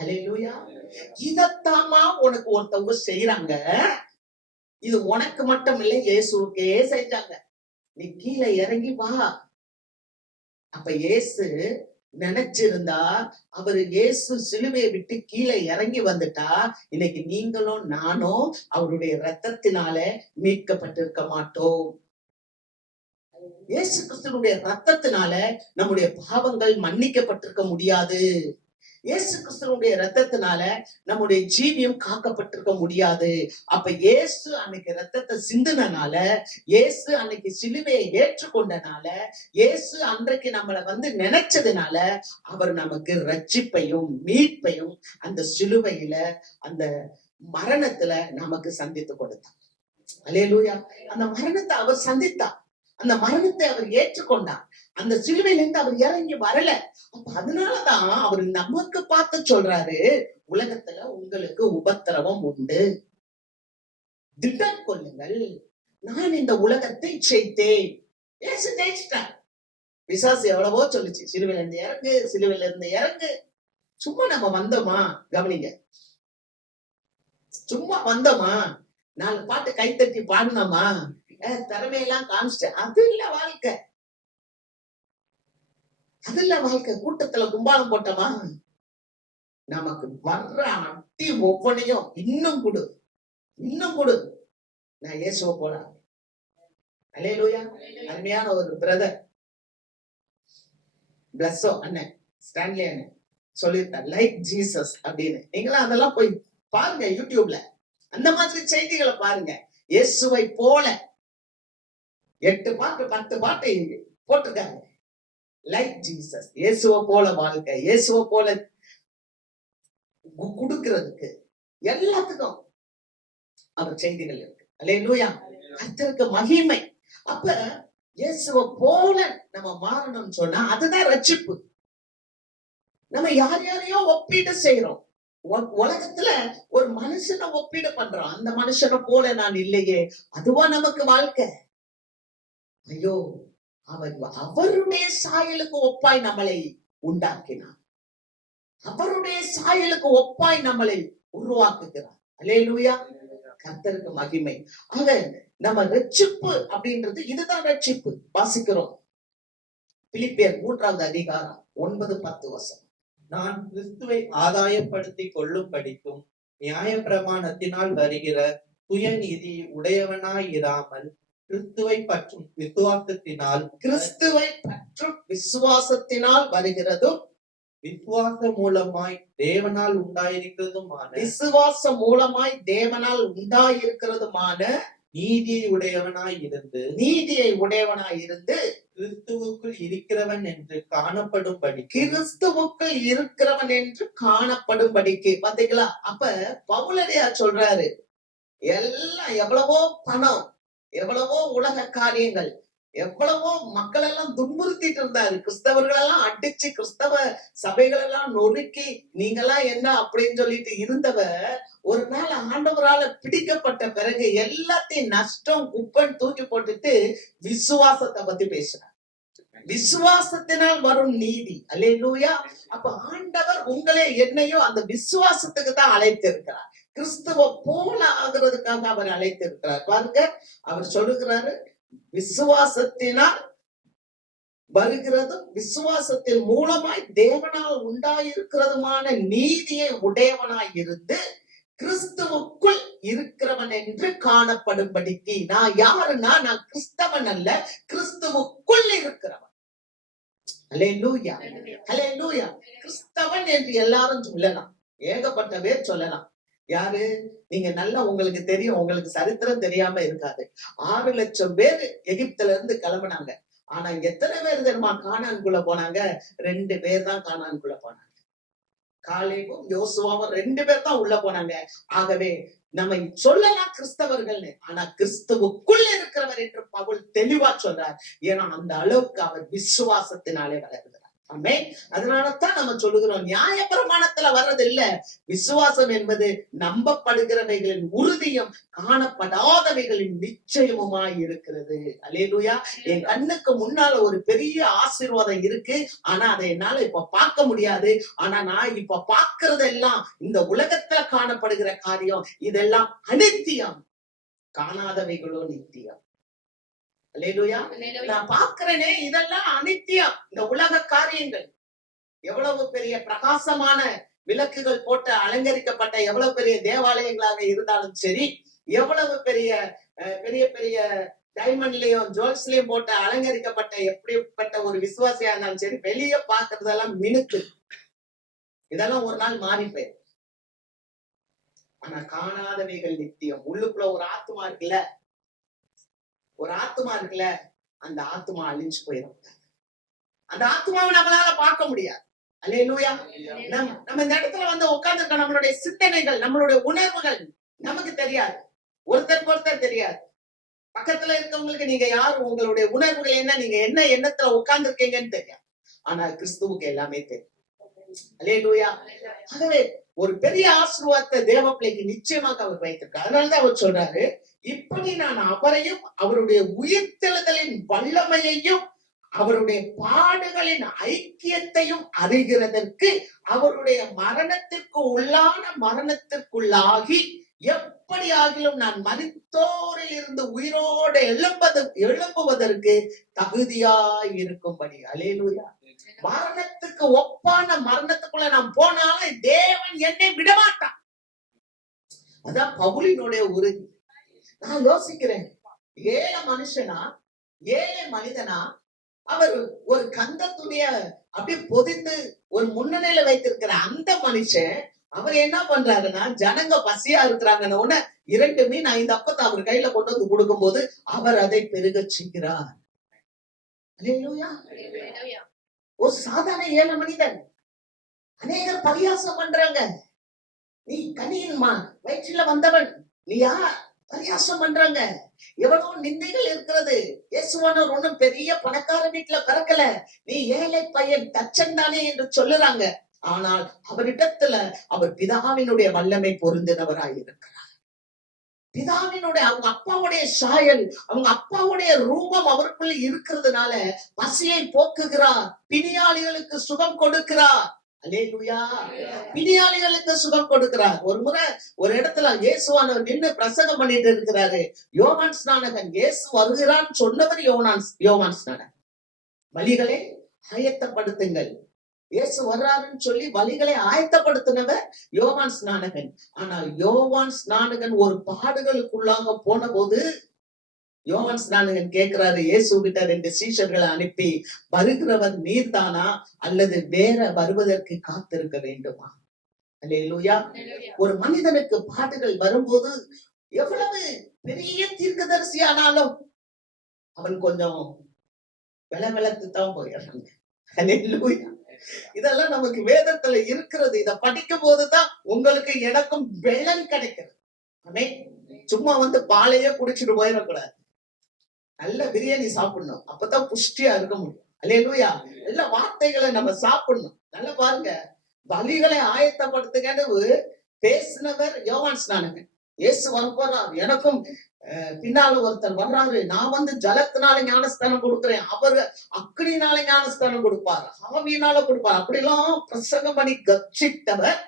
அல்லேலூயா. இதத்தாமா உனக்கு ஒருத்தவங்க செய்யறாங்க, இது உனக்கு மட்டும் இல்லை, இயேசுக்கே செஞ்சாங்க. நீ கீழே இறங்கி வா. அப்ப இயேசு நினைச்சிருந்தா, அவரு இயேசு சிலுவையை விட்டு கீழே இறங்கி வந்துட்டா, இன்னைக்கு நீங்களும் நானும் அவருடைய ரத்தத்தினால மீட்கப்பட்டிருக்க மாட்டோம். இயேசு கிறிஸ்துனுடைய ரத்தத்தினால நம்முடைய பாவங்கள் மன்னிக்கப்பட்டிருக்க முடியாது. இயேசு கிறிஸ்துனுடைய ரத்தத்தினால நம்முடைய ஜீவியம் காக்கப்பட்டிருக்க முடியாது. அப்ப இயேசு அன்னைக்கு ரத்தத்தை சிந்துனால, இயேசு அன்னைக்கு சிலுவையை ஏற்றுக்கொண்டனால, இயேசு அன்றைக்கு நம்மளை வந்து நினைச்சதுனால அவர் நமக்கு ரட்சிப்பையும் மீட்பையும் அந்த சிலுவையில, அந்த மரணத்துல நமக்கு சந்தித்து கொடுத்தார். அல்லேலூயா. அந்த மரணத்தை அவர் சந்தித்தார், அந்த மரணத்தை அவர் ஏற்றுக்கொண்டார், அந்த சிலுவையிலிருந்து அவர் இறங்கி வரல. அப்ப அதனாலதான் அவர் நமக்கு பார்த்து சொல்றாரு, உலகத்துல உங்களுக்கு உபத்திரவம் உண்டு, திட்டம் கொள்ளுங்கள், நான் இந்த உலகத்தை ஜெயித்தேன். இயேசு ஜெயிச்சிட்டார். பிசாசு எவ்வளவோ சொல்லுச்சு, சிலுவையில இருந்து இறங்கு, சிலுவையில இருந்து இறங்கு. சும்மா நம்ம வந்தோமா, கவனிங்க, சும்மா வந்தோமா, 4 பாட்டு கைத்தட்டி பாடினோமா, திறமையெல்லாம் காமிச்சிட்டு, அது இல்ல வாழ்க்கை, அது இல்ல வாழ்க்கை. கூட்டத்துல கும்பாலம் போட்டோமா, நமக்கு வர்ற அட்டி ஒவ்வொன்னையும் இன்னும் கொடு, இன்னும் கொடு, நான் இயேசுவை போல. அல்லேலூயா. அருமையான ஒரு பிரதர் பிளஸோ அண்ணன், ஸ்டான்லி அண்ணன் சொல்லியிருந்தார், லைக் ஜீசஸ் அப்படின்னு. நீங்களும் அதெல்லாம் போய் பாருங்க யூடியூப்ல, அந்த மாதிரி செய்திகளை பாருங்க. இயேசுவை போல 8 பாட்டு 10 பாட்டு போட்டிருக்காங்க, லைக் ஜீசஸ், இயேசுவை போல வாழ்க்கை, இயேசுவை போல கொடுக்கிறதுக்கு எல்லாத்துக்கும் அவர் செய்திகள் இருக்கு. அல்லேலூயா. கர்த்தருக்கு மகிமை. அப்ப இயேசுவை போல நம்ம மாறணும்னு சொன்னா அதுதான் ரட்சிப்பு. நம்ம யார் யாரையோ ஒப்பீடு செய்யறோம், உலகத்துல ஒரு மனுஷனை ஒப்பீடு பண்றோம். அந்த மனுஷனை போல நான் இல்லையே, அதுவா நமக்கு வாழ்க்கை? ஐயோ, அவருடைய சாயலுக்கு ஒப்பாய் நம்மளை உண்டாக்கினார். அவருடைய சாயலுக்கு ஒப்பாய் நம்மளை உருவாக்குகிறார். அல்லேலூயா, கர்த்தருக்கு மகிமை. ஆக நம்ம ரட்சிப்பு அப்படின்றது இதுதான் ரட்சிப்பு. வாசிக்கிறோம் பிலிப்பியர் 3வது அதிகாரம் 9-10 வசனம். நான் கிறிஸ்துவை ஆதாயப்படுத்திக் கொள்ளும்படிக்கும் நியாயப்பிரமாணத்தினால் வருகிற சுயநீதி உடையவனாயிராமல் கிறிஸ்துவை பற்றும் விசுவாசத்தினால் வருகிறதும் விசுவாசம் மூலமாய் தேவனால் உண்டாயிருக்கிறதுமான நீதியை உடையவனாய் இருந்து கிறிஸ்துவுக்குள் இருக்கிறவன் என்று காணப்படும்படிக்கு பாத்தீங்களா? அப்ப பவுலடியா சொல்றாரு, எல்லாம் எவ்வளவோ பணம், எவ்வளவோ உலக காரியங்கள், எவ்வளவோ மக்கள் எல்லாம் துன்புறுத்திட்டு இருந்தாரு. கிறிஸ்தவர்கள் எல்லாம் அடிச்சு, கிறிஸ்தவ சபைகள் எல்லாம் நொறுக்கி, நீங்கெல்லாம் என்ன அப்படின்னு சொல்லிட்டு இருந்தவர் ஒரு நாள் ஆண்டவரால பிடிக்கப்பட்ட பிறகு எல்லாத்தையும் நஷ்டம் குப்பன் தூக்கி போட்டுட்டு விசுவாசத்தை பத்தி பேசுறார். விசுவாசத்தினால் வரும் நீதி. அல்லேலூயா. அப்ப ஆண்டவர் உங்களே என்னையும் அந்த விசுவாசத்துக்கு தான் அழைத்திருக்கிறார். கிறிஸ்துவ போல ஆகுறதுக்காக அவர் அழைத்திருக்கிறார். பாருங்க, அவர் சொல்லுகிறாரு, விசுவாசத்தினால் வருகிறதும் விசுவாசத்தின் மூலமாய் தேவனால் உண்டாயிருக்கிறதுமான நீதியை உடையவனாய் இருந்து கிறிஸ்துவுக்குள் இருக்கிறவன் என்று காணப்படும்படிக்கு. நான் யாருன்னா, நான் கிறிஸ்தவன் அல்ல, கிறிஸ்துவுக்குள் இருக்கிறவன். அல்லேலூயா, அல்லேலூயா. கிறிஸ்தவன் என்று எல்லாரும் சொல்லலாம், ஏகப்பட்ட பேர் சொல்லலாம். யாரு? நீங்க நல்லா உங்களுக்கு தெரியும், உங்களுக்கு சரித்திரம் தெரியாம இருக்காது. 6 லட்சம் பேர் எகிப்துல இருந்து கிளம்புனாங்க. ஆனா எத்தனை பேர் தெரியுமா கானான்குள்ள போனாங்க? 2 பேர் தான் கானான்குள்ள போனாங்க. காலேபும் யோசுவாவும் 2 பேர் தான் உள்ள போனாங்க. ஆகவே நம்ம சொல்லலாம் கிறிஸ்தவர்கள்னு, ஆனா கிறிஸ்துவுக்குள் இருக்கிறவர் என்று பவுல் தெளிவா சொல்றார். ஏன்னா அந்த அளவுக்கு அவர் விசுவாசத்தினாலே வளர்கிறார். அதனாலதான் நம்ம சொல்லுகிறோம், நியாயப்பிரமாணத்துல வர்றது இல்ல. விசுவாசம் என்பது நம்பப்படுகிறவைகளின் உறுதியும் காணப்படாதவைகளின் நிச்சயமுமாய் இருக்கிறது. அல்லேலூயா. என் கண்ணுக்கு முன்னால ஒரு பெரிய ஆசீர்வாதம் இருக்கு, ஆனா அதை என்னால இப்ப பார்க்க முடியாது. ஆனா நான் இப்ப பார்க்கறதெல்லாம் இந்த உலகத்துல காணப்படுகிற காரியம், இதெல்லாம் அனித்தியம். காணாதவைகளோ நித்தியம். அல்லேலூயா. நான் பார்க்கிறேனே, இதெல்லாம் அனித்தியம். இந்த உலக காரியங்கள் எவ்வளவு பெரிய பிரகாசமான விளக்குகள் போட்டு அலங்கரிக்கப்பட்ட எவ்வளவு பெரிய தேவாலயங்களாக இருந்தாலும் சரி, எவ்வளவு பெரிய பெரிய பெரிய டைமண்ட்லயும் ஜுவல்ஸ்லயும் போட்டு அலங்கரிக்கப்பட்ட எப்படிப்பட்ட ஒரு விசுவாசியா இருந்தாலும் சரி, வெளியே பாக்குறதெல்லாம் மினுக்கு. இதெல்லாம் ஒரு நாள் மாறி போயிடும். ஆனா காணாதவைகள் நித்தியம். உள்ளுக்குள்ள ஒரு ஆத்மா இருக்குல்ல, அந்த ஆத்மா அழிஞ்சு போயிடும். அந்த ஆத்மாவை நம்மளால பார்க்க முடியாது. அல்லேலூயா. நம்ம இந்த இடத்துல வந்து உட்கார்ந்து நம்மளுடைய சிந்தனைகள், நம்மளுடைய உணர்வுகள் நமக்கு தெரியாது, ஒருத்தருக்கு தெரியாது. பக்கத்துல இருக்கவங்களுக்கு நீங்க யாரு, உங்களுடைய உணர்வுகள் என்ன, நீங்க என்ன எண்ணத்துல உட்கார்ந்து இருக்கீங்கன்னு தெரியாது. ஆனா கிறிஸ்துவுக்கு எல்லாமே தெரியும். அல்லேலூயா. ஆகவே ஒரு பெரிய ஆசீர்வாதத்தை தேவ பிள்ளைக்கு நிச்சயமாக அவர் வைத்திருக்கார். அதனாலதான் அவர் சொல்றாரு, இப்படி நான் அவரையும் அவருடைய உயிர்த்தெழுதலின் வல்லமையையும் அவருடைய பாடுகளின் ஐக்கியத்தையும் அறிகிறதற்கு அவருடைய மரணத்திற்குள்ளாகி எப்படி ஆகிலும் நான் மரித்தோரில் இருந்து உயிரோடு எழும்புவதற்கு தகுதியாய் இருக்கும்படி. அல்லேலூயா. மரணத்துக்கு ஒப்பான மரணத்துக்குள்ள நான் போனாலும் தேவன் என்னை விடமாட்டான். அதான் பவுலினுடைய உறுதி. நான் யோசிக்கிறேன், ஏழை மனிதனா அவர் ஒரு கந்த துணிய அப்படியே பொதிந்து ஒரு முன்னணியில வைத்திருக்கிற அந்த மனுஷன், அவர் என்ன பண்றாருன்னா, ஜனங்க பசியா இருக்கிறாங்கன்னு 2 மீன் 5 அப்பத்தை அவர் கையில கொண்டு வந்து கொடுக்கும் போது அவர் அதை பெருக செய்கிறார். அல்லேலூயா. ஒரு சாதாரண ஏழை மனிதன். அநேகர் பரியாசம் பண்றாங்க, நீ கனியின் வயிற்றில வந்தவன், நீ யார்? பரியாசம் பண்றாங்க. எவ்வளவு நிந்தைகள் இருக்கிறது. இயேசுவானவர் ஒண்ணும் பெரிய பணக்கார வீட்டுல பிறக்கல, நீ ஏழை பையன், தச்சன் தானே என்று சொல்லுறாங்க. ஆனால் அவரிடத்துல அவர் பிதாவினுடைய வல்லமை பொருந்தினவராயிருக்கிறார். பிதாவினுடைய அவங்க அப்பாவுடைய சாயல், அவங்க அப்பாவுடைய ரூபம் அவருக்குள்ள இருக்கிறதுனால பசியை போக்குகிறார், பிணியாளிகளுக்கு சுகம் கொடுக்கிறார். அல்லேலூயா. பிணியாளிகளுக்கு சுகம் கொடுக்கிறார். ஒரு முறை ஒரு இடத்துல இயேசுவானவர் நின்று பிரசங்கம் பண்ணிட்டு இருக்கிறாரு. யோவான் ஸ்நானகன் இயேசு வருகிறான்னு சொன்னவர் யோவான் ஸ்நானகன். வழிகளை ஆயத்தப்படுத்துங்கள், இயேசு வர்றாருன்னு சொல்லி வழிகளை ஆயத்தப்படுத்தினவர் யோவான் ஸ்நானகன். ஆனால் யோவான் ஸ்நானகன் ஒரு பாடுகளுக்குள்ளாக போன போது யோவான் ஸ்நானகன் கேட்கிறாரு இயேசு கிட்ட 2 சீஷர்களை அனுப்பி, வருகிறவர் நீர்தானா அல்லது வேற வருவதற்கு காத்திருக்க வேண்டுமா? அல்லேலூயா. ஒரு மனிதனுக்கு பாடுகள் வரும்போது எவ்வளவு பெரிய தீர்க்கதரிசி ஆனாலும் அவன் கொஞ்சம் விளவிளத்து தான் போயிடுறாங்க. அல்லேலூயா. இதெல்லாம் நமக்கு வேதத்துல இருக்கிறது. இத படிக்கும் போதுதான் உங்களுக்கு எனக்கும் வெள்ளம் கிடைக்கிறது. ஆமென். சும்மா பாலையே குடிச்சிட்டு போயிடக்கூடாது. நல்ல பிரியாணி சாப்பிடணும், அப்பதான் புஷ்டியா இருக்க முடியும். அல்லேலூயா. நல்ல வார்த்தைகளை நம்ம சாப்பிடணும். நல்லா பாருங்க, பலிகளை ஆயத்தப்படுத்துங்கன்னு பேசினவர் யோவான் ஸ்நானகன். இயேசு வரப்போறார், எனக்கும் பின்னால ஒருத்தர் வர்றாரு, நான் ஜலத்தினால ஞானஸ்தானம் கொடுக்கிறேன், அவரு அக்னினால ஞானஸ்தானம் கொடுப்பார், ஆவியினால கொடுப்பார், அப்படிலாம் பிரசங்கம் பண்ணி கட்சித்தவர்.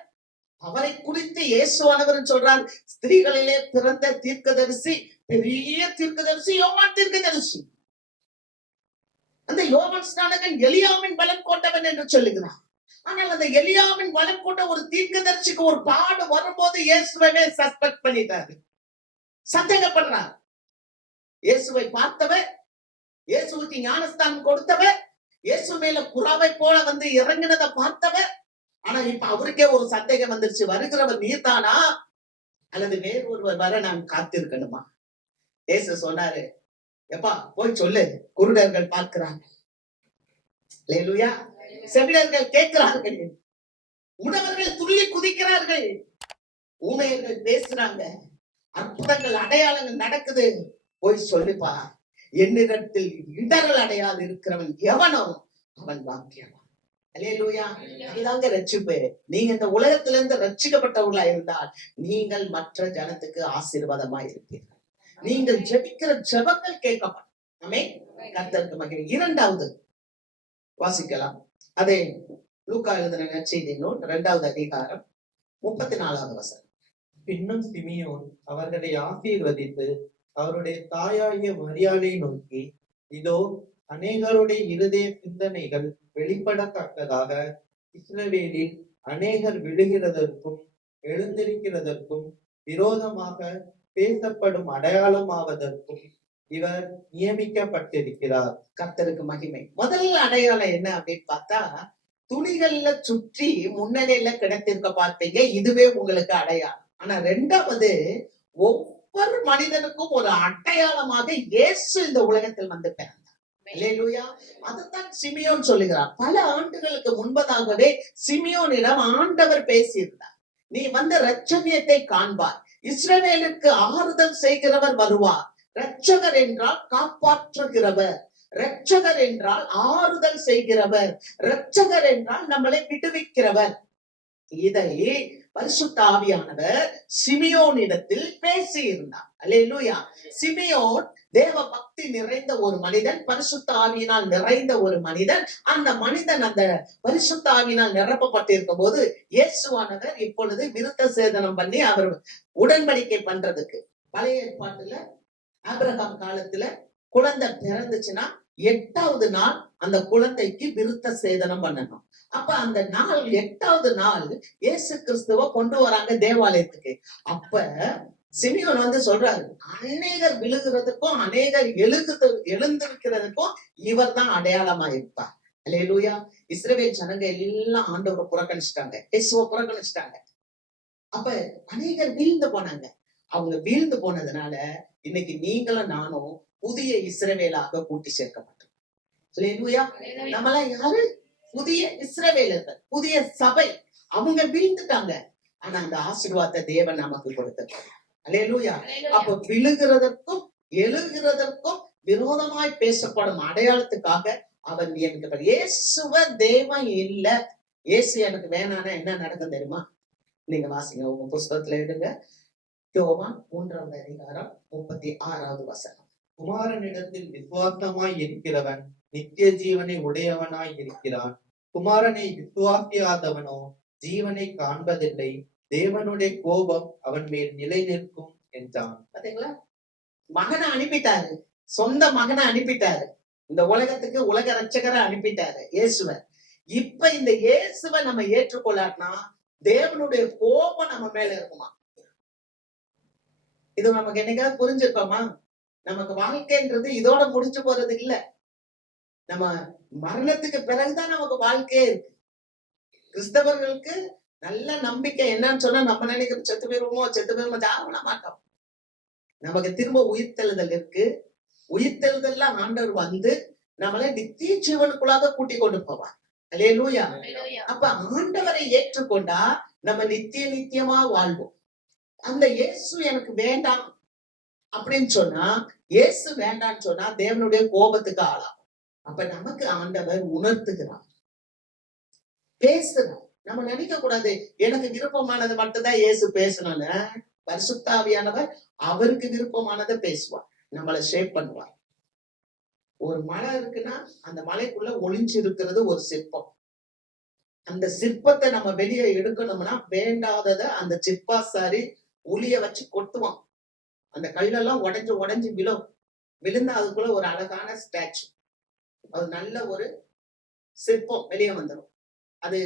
அவரை குறித்து இயேசுவானவர் சொல்றார், ஸ்திரீகளிலே பிறந்த தீர்க்கதரிசி, பெரிய தீர்க்கதரிசி யோவான் தீர்க்கதரிசி. அந்த யோவான் ஸ்நானகன் எலியாவின் பலம் கொண்டவன் என்று சொல்லுகிறார். ஆனால் அந்த எலியாவின் பலம் கொண்ட ஒரு தீர்க்கதரிசிக்கு ஒரு பாடு வரும்போது இயேசுவை சஸ்பெக்ட் பண்ணிட்டாரு, சந்தேகப்படுறார். இயேசுவை பார்த்தவர், இயேசுவுக்கு ஞானஸ்தானம் கொடுத்தவர், இயேசு மேல புறாவை போல இறங்கினதை பார்த்தவர். ஆனா இப்ப அவருக்கே ஒரு சந்தேகம் வந்துருச்சு, வருகிறவர் நீர்தானா அல்லது வேறு ஒருவர் வர நான் காத்திருக்கணுமா? இயேசு சொன்னாரு, எப்பா போய் சொல்லு, குருடர்கள் பார்க்கிறாங்க, அல்லேலூயா, செவிடர்கள் கேட்கிறார்கள், உணவர்கள் துள்ளி குதிக்கிறார்கள், ஊமையர்கள் பேசுறாங்க, அற்புதங்கள் அடையாளங்கள் நடக்குது, போய் சொல்லுப்பா, என்னிடத்தில் இடர்கள் அடையாது இருக்கிறவன் எவனோ அவன் பாக்கியவான். அல்லேலூயா. இதாங்க ரட்சிப்பு. நீங்க இந்த உலகத்துல இருந்து ரட்சிக்கப்பட்டவர்களா இருந்தால் நீங்கள் மற்ற ஜனத்துக்கு ஆசீர்வாதமா இருப்பீர்கள். நீங்கள் ஜெபிக்கிற ஜெபங்கள் கேட்கப்படும். ஆமென். கர்த்தருக்கு மகிமை. 2வது வாசிக்கலாம். அதே லூக்கா எழுதின நற்செய்தி நூல் 2வது அதிகாரம் 34வது வசனம். பின்னும் சிமியோன் அவர்களை ஆசீர்வதித்து அவருடைய தாயாகிய மரியாதை நோக்கி, இதோ அநேகருடைய இருதய சிந்தனைகள் வெளிப்படத்தக்கதாக இஸ்ரவேலில் அநேகர் விழுகிறதற்கும் எழுந்திருக்கிறதற்கும் விரோதமாக பேசப்படும் அடையாளமாவதற்கும் இவர் நியமிக்கப்பட்டிருக்கிறார். கர்த்தருக்கு மகிமை. முதல் அடையாளம் என்ன அப்படின்னு பார்த்தா, துணிகள்ல சுற்றி முன்னணியில கிடைத்திருக்க பார்த்தீங்க, இதுவே உங்களுக்கு அடையாளம். ஆனா 2வது, ஒவ்வொரு மனிதனுக்கும் ஒரு அடையாளமாக இயேசு இந்த உலகத்தில் பிறந்தார். அல்லேலூயா. அதுதான் சிமியோன் சொல்லுகிறார். பல ஆண்டுகளுக்கு முன்பதாகவே சிமியோனிடம் ஆண்டவர் பேசியிருந்தார், நீ ரட்சணியத்தை காண்பார், இஸ்ரவேலுக்கு ஆறுதல் செய்கிறவர் வருவார். ரட்சகர் என்றால் காப்பாற்றுகிறவர், ரட்சகர் என்றால் ஆறுதல் செய்கிறவர், ரட்சகர் என்றால் நம்மளை விடுவிக்கிறவர். இதை பரிசுத்த ஆவியானவர் சிமியோனிடத்தில் பேசி இருந்தார். அல்லேலூயா. சிமியோன் தேவ பக்தி நிறைந்த ஒரு மனிதன், பரிசுத்த ஆவியினால் நிறைந்த ஒரு மனிதன். அந்த மனிதன் அந்த பரிசுத்த ஆவியினால் நிரப்பப்பட்டிருக்கும் போது இயேசுவானவர் இப்பொழுது விருத்த சேதனம் பண்ணி அவர் உடன்படிக்கை பண்றதுக்கு, பழைய ஏற்பாட்டுல ஆபிரகாம் காலத்துல குழந்தை பிறந்துச்சுன்னா 8வது நாள் அந்த குழந்தைக்கு விருத்த சேதனம் பண்ணணும். அப்ப அந்த நாள் 8வது நாள் இயேசு கிறிஸ்துவ கொண்டு வராங்க தேவாலயத்துக்கு. அப்ப சிமியோன் சொல்றாரு, அநேகர் விழுகிறதுக்கும் அநேகர் எழுந்திருக்கிறதுக்கும் இவர் தான் அடையாளமா இருப்பார். அல்லேலூயா. இஸ்ரவேல் ஜனங்க எல்லாம் ஆண்டவரை புறக்கணிச்சிட்டாங்க, இயேசுவை புறக்கணிச்சிட்டாங்க. அப்ப அநேகர் வீழ்ந்து போனாங்க. அவங்க வீழ்ந்து போனதுனால இன்னைக்கு நீங்களும் நானும் புதிய இஸ்ரவேலாக கூட்டி சேர்க்கப்பட்டோம். அல்லேலூயா. நம்மளாம் யாரு? புதிய இஸ்ரவேலர்கள், புதிய சபை. அவங்க வீழ்ந்துட்டாங்க, ஆனா அந்த ஆசீர்வாதத்தை தேவன் நமக்கு கொடுத்தார். அல்லேலூயா. அப்ப விழுகிறதற்கும் எழுகிறதற்கும் விரோதமாய் பேசப்படும் அடையாளத்துக்காக அவன் நியமிக்கப்பட்டார். இயேசுவ தேவன் இல்ல, இயேசு எனக்கு வேணான்னா என்ன நடக்கும் தெரியுமா? நீங்க வாசிங்க, உங்க புஸ்தகத்துல எடுங்க. யோவான் 3வது அதிகாரம் 36வது வசனம். குமாரனிடத்தில் விசுவாசமாய் இருக்கிறவன் நித்திய ஜீவனை உடையவனாய் இருக்கிறான். குமாரனை விசுவாசியாதவனோ ஜீவனை காண்பதில்லை. தேவனுடைய கோபம் அவன் மேல் நிலை நிற்கும் என்றான். பாத்தீங்களா? மகனை அனுப்பிட்டாரு, சொந்த மகனை அனுப்பிட்டாரு, இந்த உலகத்துக்கு உலக ரட்சகரை அனுப்பிட்டாரு இயேசுவை. இப்ப இந்த இயேசுவை நம்ம ஏற்றுக்கொள்ளாட்டினா தேவனுடைய கோபம் நம்ம மேல இருக்குமா? இது நமக்கு என்னைக்காவது புரிஞ்சிருக்கோமா? நமக்கு வாழ்க்கைன்றது இதோட முடிஞ்சு போறது இல்ல. நம்ம மரணத்துக்கு பிறகுதான் நமக்கு வாழ்க்கையே இருக்கு. கிறிஸ்தவர்களுக்கு நல்ல நம்பிக்கை என்னன்னு சொன்னா, நம்ம நினைக்கிறது செத்து போயிருவோமோ சாவல மாட்டோம். நமக்கு திரும்ப உயிர்த்தெழுதல் இருக்கு. உயிர்த்தெழுதல்ல ஆண்டவர் வந்து நம்மளை நித்திய ஜீவனுக்குள்ளாக கூட்டி கொண்டு போவார். அல்லேலூயா. அப்ப ஆண்டவரை ஏற்றுக்கொண்டா நம்ம நித்தியமா வாழ்வோம். அந்த இயேசு எனக்கு வேண்டாம் அப்படின்னு சொன்னா, இயேசு வேண்டான்னு சொன்னா தேவனுடைய கோபத்துக்கு ஆளாகும். அப்ப நமக்கு ஆண்டவர் உணர்த்துகிறார், பேசுறார். நம்ம நினைக்க கூடாது எனக்கு விருப்பமானது மட்டும்தான் இயேசு பேசணும்னு. பரிசுத்த ஆவியானவர் அவருக்கு விருப்பமானதை பேசுவார், நம்மளை ஷேப் பண்ணுவார். ஒரு மலை இருக்குன்னா அந்த மலைக்குள்ள ஒளிஞ்சு இருக்கிறது ஒரு சிற்பம். அந்த சிற்பத்தை நம்ம வெளியே எடுக்கணும்னா வேண்டாதத அந்த சிற்பாசாரி உளிய வச்சு கொட்டுவான். அந்த கல்லெல்லாம் உடைஞ்சு விழுந்தா அதுக்குள்ள ஒரு அழகான ஸ்டாச்சு, அது நல்ல ஒரு சிற்பம் வெளியே வந்துடும். அது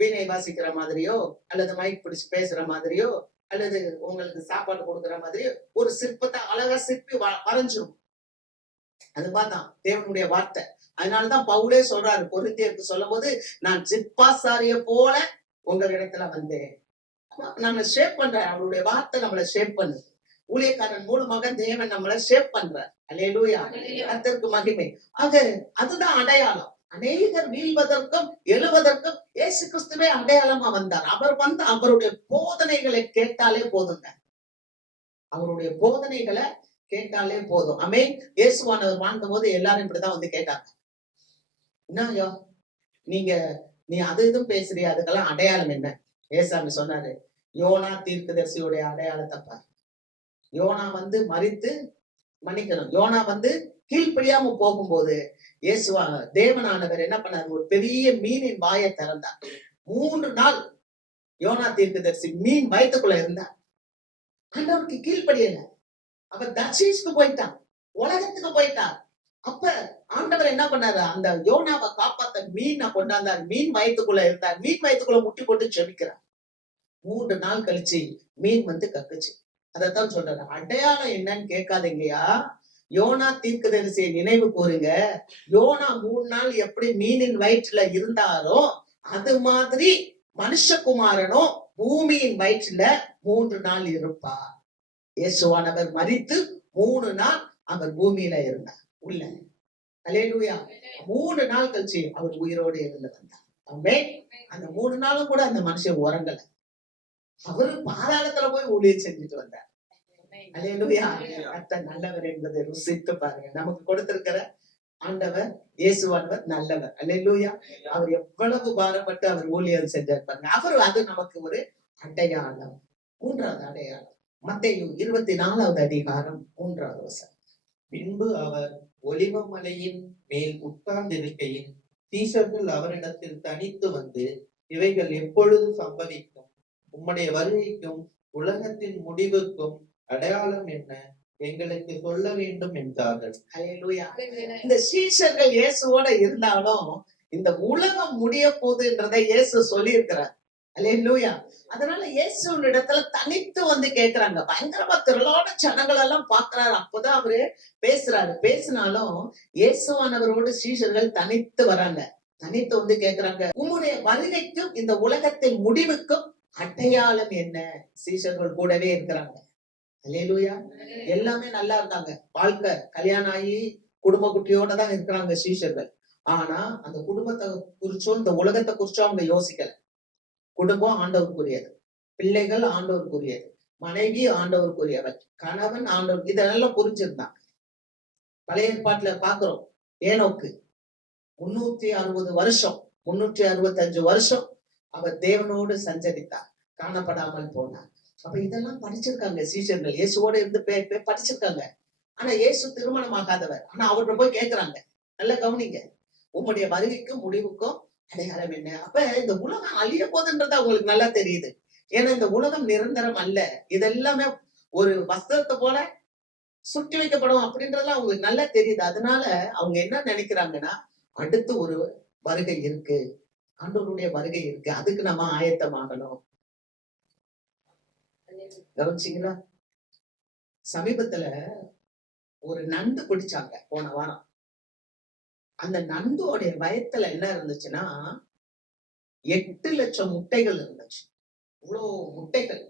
வீணை வாசிக்கிற மாதிரியோ அல்லது மைக் பிடிச்சு பேசுற மாதிரியோ அல்லது உங்களுக்கு சாப்பாடு கொடுக்குற மாதிரியோ ஒரு சிற்பத்தை அழகா சிற்பி வரைஞ்சிரும். அது பார்த்தான் தேவனுடைய வார்த்தை. அதனாலதான் பவுலே சொல்றாரு கொரிந்தியருக்கு சொல்லும் போது, நான் சிற்பாசாரிய போல உங்களிடத்துல வந்தேன். நம்மளை ஷேப் பண்றாரு, அவருடைய வார்த்தை நம்மளை ஷேப் பண்ணுது. ஊழியக்காரன் மூலமாக தேவன் நம்மளை ஷேப் பண்றார். அல்லேலூயா, கர்த்தருக்கு மகிமை. ஆக அதுதான் அடையாளம். அநேகர் வீழ்வதற்கும் எழுவதற்கும் இயேசு கிறிஸ்துவே அடையாளமா வந்தார். அவர் வந்து அவருடைய போதனைகளை கேட்டாலே போதுங்க. அவருடைய போதனைகளை கேட்டாலே போதும். ஆமென். இயேசுவானவர் வாழ்ந்த போது எல்லாரும் இப்படிதான் வந்து கேட்டாங்க, என்னய்யா நீ அது இதுவும் பேசுறியா, அதுக்கெல்லாம் அடையாளம் என்ன? ஏசாமி சொன்னாரு, யோனா தீர்க்கதரிசியுடைய அடையாளத்தை பாரு. யோனா வந்து மன்னிக்கணும், யோனா வந்து கீழ்ப்படியாம போகும்போது தேவனானவர் என்ன பண்ணாரு, ஒரு பெரிய மீனின் வாயை திறந்தார். 3 நாள் யோனா தீர்க்கதரிசி மீன் வயிற்றுக்குள்ள இருந்தார். ஆண்டவருக்கு கீழ்ப்படியல. அவர் தர்ஷீஸ்க்கு போயிட்டான், உலகத்துக்கு போயிட்டார். அப்ப ஆண்டவர் என்ன பண்ணாரு, அந்த யோனாவை காப்பாத்த மீனை கொண்டாந்தார். மீன் வயிற்றுக்குள்ள இருந்தார். மீன் வயிற்றுக்குள்ள முட்டி போட்டு செபிக்கிறார். 3 நாள் கழிச்சு மீன் வந்து கக்குச்சு. அதத்தான் சொல்றாரு, அடையாளம் என்னன்னு கேட்காதீங்கயா, யோனா தீர்க்கதரிசியை நினைவு கூறுங்க. யோனா 3 நாள் எப்படி மீனின் வயிற்றுல இருந்தாரோ அது மாதிரி மனுஷகுமாரனும் பூமியின் வயிற்றுல 3 நாள் இருப்பார். இயேசுவானவர் மரித்து 3 நாள் அவர் பூமியில இருந்தார் உள்ள. அல்லேலூயா. 3 நாள் கழிச்சு அவர் உயிரோடு இருந்து வந்தார். ஆமென். அந்த 3 நாளும் கூட அந்த மனுஷன் உறங்கல. அவரு பாதாளத்துல போய் ஊழியம் செஞ்சுட்டு வந்தார். அல்லேலூயா. கர்த்தர் நல்லவர் என்பதை ருசித்து பாருங்க. நமக்கு கொடுத்திருக்கிற ஆண்டவர் இயேசுவானவர் நல்லவர். அல்லேலூயா. அவர் எவ்வளவு பாரப்பட்டு அவர் ஊழியம் செஞ்சார் பாருங்க. அது நமக்கு ஒரு அடையாளம். 3வது அடையாளம் மத்தேயு 24வது அதிகாரம் 3வது வசனம். பின்பு அவர் ஒலிவ மலையின் மேல் உட்கார்ந்திருக்கையில் சீஷர்கள் அவரிடத்தில் தனித்து வந்து, இவைகள் எப்பொழுது சம்பவிக்கும்? உம்முடைய வருகைக்கும் உலகத்தின் முடிவுக்கும் அடையாளம் என்ன? எங்களுக்கு சொல்ல வேண்டும் என்றார்கள். அல்லேலூயா. இந்த சீஷர்கள் இயேசுவோட இருந்தாலும் இந்த உலகம் முடிய போகுதுன்றதை இயேசு சொல்லி இருக்கிறார். அல்லேலூயா. அதனால இயேசுவின் இடத்துல தனித்து வந்து கேட்கிறாங்க. பயங்கரமா திரளான ஜனங்கள் எல்லாம் பாக்குறாரு. அப்பதான் அவரு பேசுறாரு. பேசினாலும் இயேசுவானவரோடு சீஷர்கள் தனித்து வராங்க. தனித்து வந்து கேட்கிறாங்க, உம்முடைய வருகைக்கும் இந்த உலகத்தின் முடிவுக்கும் அடையாளம் என்ன? சீஷர்கள் கூடவே இருக்கிறாங்க. அல்லேலூயா. எல்லாமே நல்லா இருந்தாங்க. வாழ்க்கை கல்யாணம் ஆகி குடும்ப குட்டியோட தான் இருக்கிறாங்க சீஷர்கள். ஆனா அந்த குடும்பத்தை குறிச்சோ இந்த உலகத்தை குறிச்சோ அவங்க யோசிக்கல. குடும்பம் ஆண்டவருக்குரியது, பிள்ளைகள் ஆண்டவருக்குரியது, மனைவி ஆண்டவருக்குரியவர், கணவன் ஆண்டவர், இதெல்லாம் புரிஞ்சிருந்தாங்க. பழைய ஏற்பாட்டுல பாக்குறோம், ஏனோக்கு 360 வருஷம் 365 வருஷம் அவர் தேவனோடு சஞ்சரித்தார், காணப்படாமல் போனார். அப்ப இதெல்லாம் படிச்சிருக்காங்க சீஷர்கள், இயேசுவோட இருந்து படிச்சிருக்காங்க. ஆனா இயேசு திருமணமாகாதவர். ஆனா அவர்கிட்ட போய் கேட்கிறாங்க, நல்லா கவனிங்க, உம்முடைய வருகைக்கும் முடிவுக்கும் அடையாளம் என்ன? அப்ப இந்த உலகம் அழிய போதுன்றது அவங்களுக்கு நல்லா தெரியுது. ஏன்னா இந்த உலகம் நிரந்தரம் அல்ல, இதெல்லாமே ஒரு வஸ்திரத்தை போல சுட்டி வைக்கப்படும் அப்படின்றதுலாம் அவங்களுக்கு நல்லா தெரியுது. அதனால அவங்க என்ன நினைக்கிறாங்கன்னா, அடுத்து ஒரு வருகை இருக்கு, ஆண்டவருடைய வருகை இருக்கு, அதுக்கு நம்ம ஆயத்தமாகணும். கவனிச்சீங்களா? சமீபத்துல ஒரு நண்டு பிடிச்சாங்க போன வாரம். அந்த நண்டோடைய வயத்துல என்ன இருந்துச்சுன்னா 8 லட்சம் முட்டைகள் இருந்துச்சு. இவ்வளவு முட்டைகள்.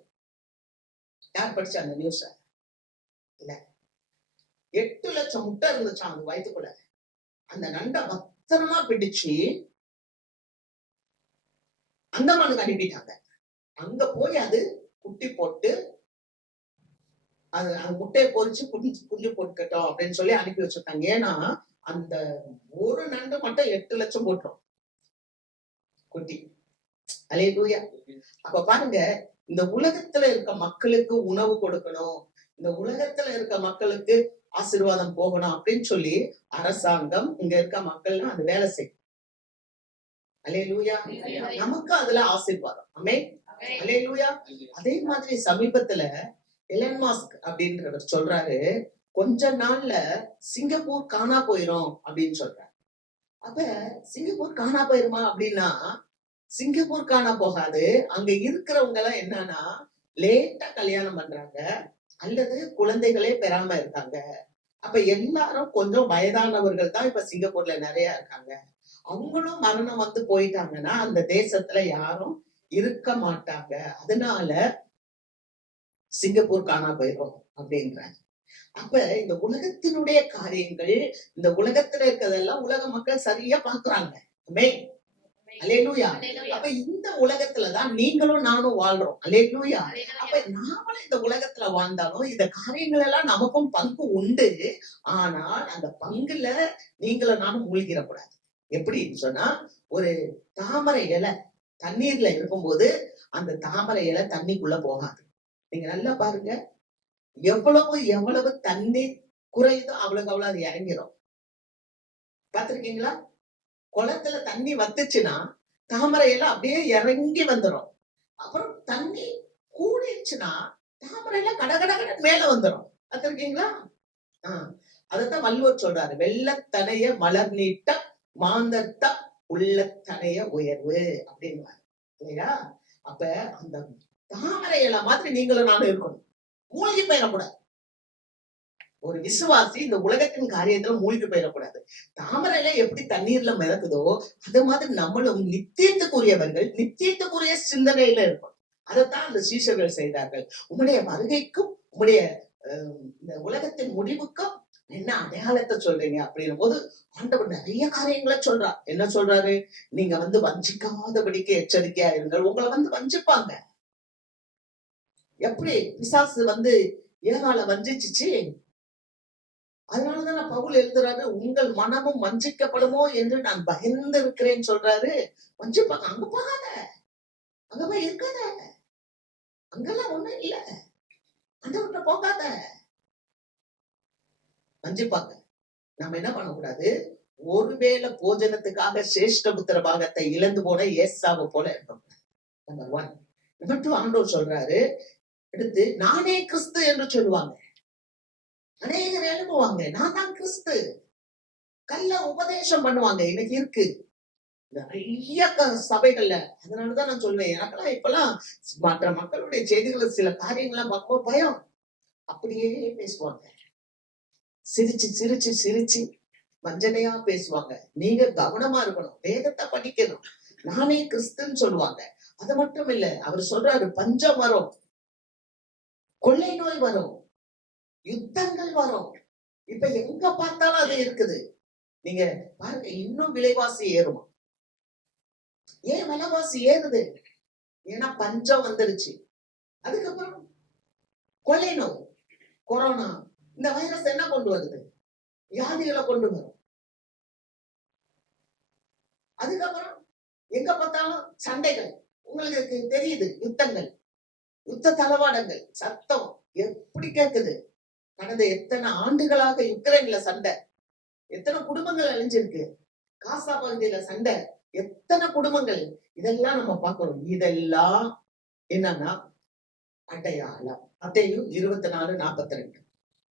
யார் படிச்சா அந்த நியூஸ? இல்ல, 8 லட்சம் முட்டை இருந்துச்சான் அந்த வயிற்றுக்குள்ள. அந்த நண்டை பத்திரமா பிடிச்சு அந்தமானுக்கு அனுப்பிட்டாங்க. அங்க போய் அது குட்டி போட்டு அது முட்டையை பொறிச்சு குஞ்சு போட்டுக்கட்டும் அப்படின்னு சொல்லி அனுப்பி வச்சிருக்காங்க. ஏன்னா அந்த ஒரு நண்டு மட்டும் 8 லட்சம் போட்டுரும் குட்டி. அல்லேலூயா. அப்ப பாருங்க, இந்த உலகத்துல இருக்க மக்களுக்கு உணவு கொடுக்கணும், இந்த உலகத்துல இருக்க மக்களுக்கு ஆசீர்வாதம் போகணும் அப்படின்னு சொல்லி அரசாங்கம் இங்க இருக்க மக்கள்லாம் அது வேலை செய்யும். அல்லேலூயா. நமக்கு அதுல ஆசீர்வாதம். ஆமென். அல்லேலூயா. அதே மாதிரி சமீபத்துல எலன் மாஸ்க் அப்படின்றவர் சொல்றாரு, கொஞ்ச நாள்ல சிங்கப்பூர் காணா போயிரும் அப்படின்னு சொல்றாரு. அப்ப சிங்கப்பூர் காணா போயிருமா அப்படின்னா, சிங்கப்பூர் காணா போகாது. அங்க இருக்கிறவங்க எல்லாம் என்னன்னா லேட்டா கல்யாணம் பண்றாங்க அல்லது குழந்தைகளே பெறாம இருக்காங்க. அப்ப எல்லாரும் கொஞ்சம் வயதானவர்கள் தான் இப்ப சிங்கப்பூர்ல நிறைய இருக்காங்க. அவங்களும் மரணம் வந்து போயிட்டாங்கன்னா அந்த தேசத்துல யாரும் இருக்க மாட்டாங்க. அதனால சிங்கப்பூர் காணா போயிடும் அப்படின்றாங்க. அப்ப இந்த உலகத்தினுடைய காரியங்கள், இந்த உலகத்துல இருக்கிறதெல்லாம் உலக மக்கள் சரியா பாக்குறாங்க. அல்லேலூயா. அப்ப இந்த உலகத்துலதான் நீங்களும் நானும் வாழ்றோம். அல்லேலூயா. அப்ப நாமளும் இந்த உலகத்துல வாழ்ந்தாலும் இந்த காரியங்கள் எல்லாம் நமக்கும் பங்கு உண்டு. ஆனால் அந்த பங்குல நீங்களும் நானும் மூழ்கிடக்கூடாது. எப்படின்னு சொன்னா, ஒரு தாமரை இலை தண்ணீர்ல இருக்கும்போது அந்த தாமரை இலை தண்ணிக்குள்ள போகாது. நீங்க நல்லா பாருங்க, எவ்வளவு தண்ணீர் குறையுதோ அவ்வளவு அது இறங்கிடும். பாத்திருக்கீங்களா? குளத்துல தண்ணி வத்துச்சுன்னா தாமரை எல்லாம் அப்படியே இறங்கி வந்துடும். அப்புறம் தண்ணி கூடிடுச்சுன்னா தாமரை எல்லாம் கடகட மேல வந்துடும். பாத்திருக்கீங்களா? அதத்தான் வள்ளுவர் சொல்றாரு, வெள்ளத்தனைய மலர் நீட்ட மாந்தத்த உள்ளத்தனைய உயர்வு அப்படின்னு இல்லையா? அப்ப அந்த தாமரை எல்லாம் மாதிரி நீங்களும் நானும் இருக்கணும், மூழ்கி போயிடக்கூடாது. ஒரு விசுவாசி இந்த உலகத்தின் காரியத்துல மூழ்கி போயிடக்கூடாது. தாமரையில எப்படி தண்ணீர்ல மிதக்குதோ அது மாதிரி நம்மளும் நித்தியத்துக்குரியவர்கள், நித்தியத்துக்குரிய சிந்தனையில இருக்கணும். அதைத்தான் அந்த சீஷர்கள் செய்தார்கள். உங்களுடைய வருகைக்கும் உங்களுடைய இந்த உலகத்தின் முடிவுக்கும் என்ன அடையாளத்தை சொல்றீங்க அப்படின்னும் போது ஆண்டவர் நிறைய காரியங்களை சொல்றார். என்ன சொல்றாரு? நீங்க வஞ்சிக்காதபடிக்கு எச்சரிக்கையா இருங்கள். உங்களை வஞ்சிப்பாங்க. எப்படி பிசாசு ஏகால வஞ்சிச்சு. அதனாலதான் பவுல் எழுதுறாரு, உங்கள் மனமும் வஞ்சிக்கப்படுமோ என்று நான் பயந்து இருக்கிறேன்னு சொல்றாரு. வஞ்சிப்பாங்க. அங்க போகாத, அங்க போய் இருக்காத, அங்கெல்லாம் ஒண்ணும் இல்ல, அந்த போகாத. வஞ்சிப்பாங்க. நம்ம என்ன பண்ணக்கூடாது? ஒருவேளை போஜனத்துக்காக சிரேஷ்ட புத்திர பாகத்தை இழந்து போன ஏசாவை போல இருக்கக்கூடாது. நம்பர் 1. நம்பர் 2, ஆண்டவர் சொல்றாரு, எடுத்து நானே கிறிஸ்து என்று சொல்லுவாங்க. அநேகர் எழுப்புவாங்க, நான் தான் கிறிஸ்து, கள்ள உபதேசம் பண்ணுவாங்க. இன்னைக்கு இருக்கு நிறைய சபைகள்ல. அதனாலதான் நான் சொல்லுவேன், எனக்கெல்லாம் இப்பெல்லாம் மற்ற மக்களுடைய செய்திகளை சில காரியங்கள்லாம் பார்க்கும்போது பயம். அப்படியே பேசுவாங்க, சிரிச்சு சிரிச்சு சிரிச்சு வஞ்சனையா பேசுவாங்க. நீங்க கவனமா இருக்கணும், வேதத்தை படிக்கணும். நானே கிறிஸ்துன்னு சொல்லுவாங்க. அது மட்டும் இல்ல, அவர் சொல்றாரு, பஞ்சம் வரும், கொள்ளை நோய் வரும், யுத்தங்கள் வரும். இப்ப எங்க பார்த்தாலும் அது இருக்குது. நீங்க பாருங்க, இன்னும் விலைவாசி ஏறுமா? ஏன் விலைவாசி ஏறுது? ஏன்னா பஞ்சம் வந்துருச்சு. அதுக்கப்புறம் கொள்ளை நோய், கொரோனா, இந்த வைரஸ் என்ன கொண்டு வருது? வியாதிகளை கொண்டு வரும். அதுக்கப்புறம் எங்க பார்த்தாலும் சண்டைகள். உங்களுக்கு தெரியுது, யுத்தங்கள், யுத்த தளவாடங்கள், சத்தம் எப்படி கேக்குது. கடந்த எத்தனை ஆண்டுகளாக யுக்ரைன்ல சண்டை, எத்தனை குடும்பங்கள் அழிஞ்சிருக்கு. காசா பகுதியில சண்டை, எத்தனை குடும்பங்கள். இதெல்லாம் நம்ம பார்க்கிறோம். இதெல்லாம் என்னன்னா அடையாளம். மத்தேயு 24:42.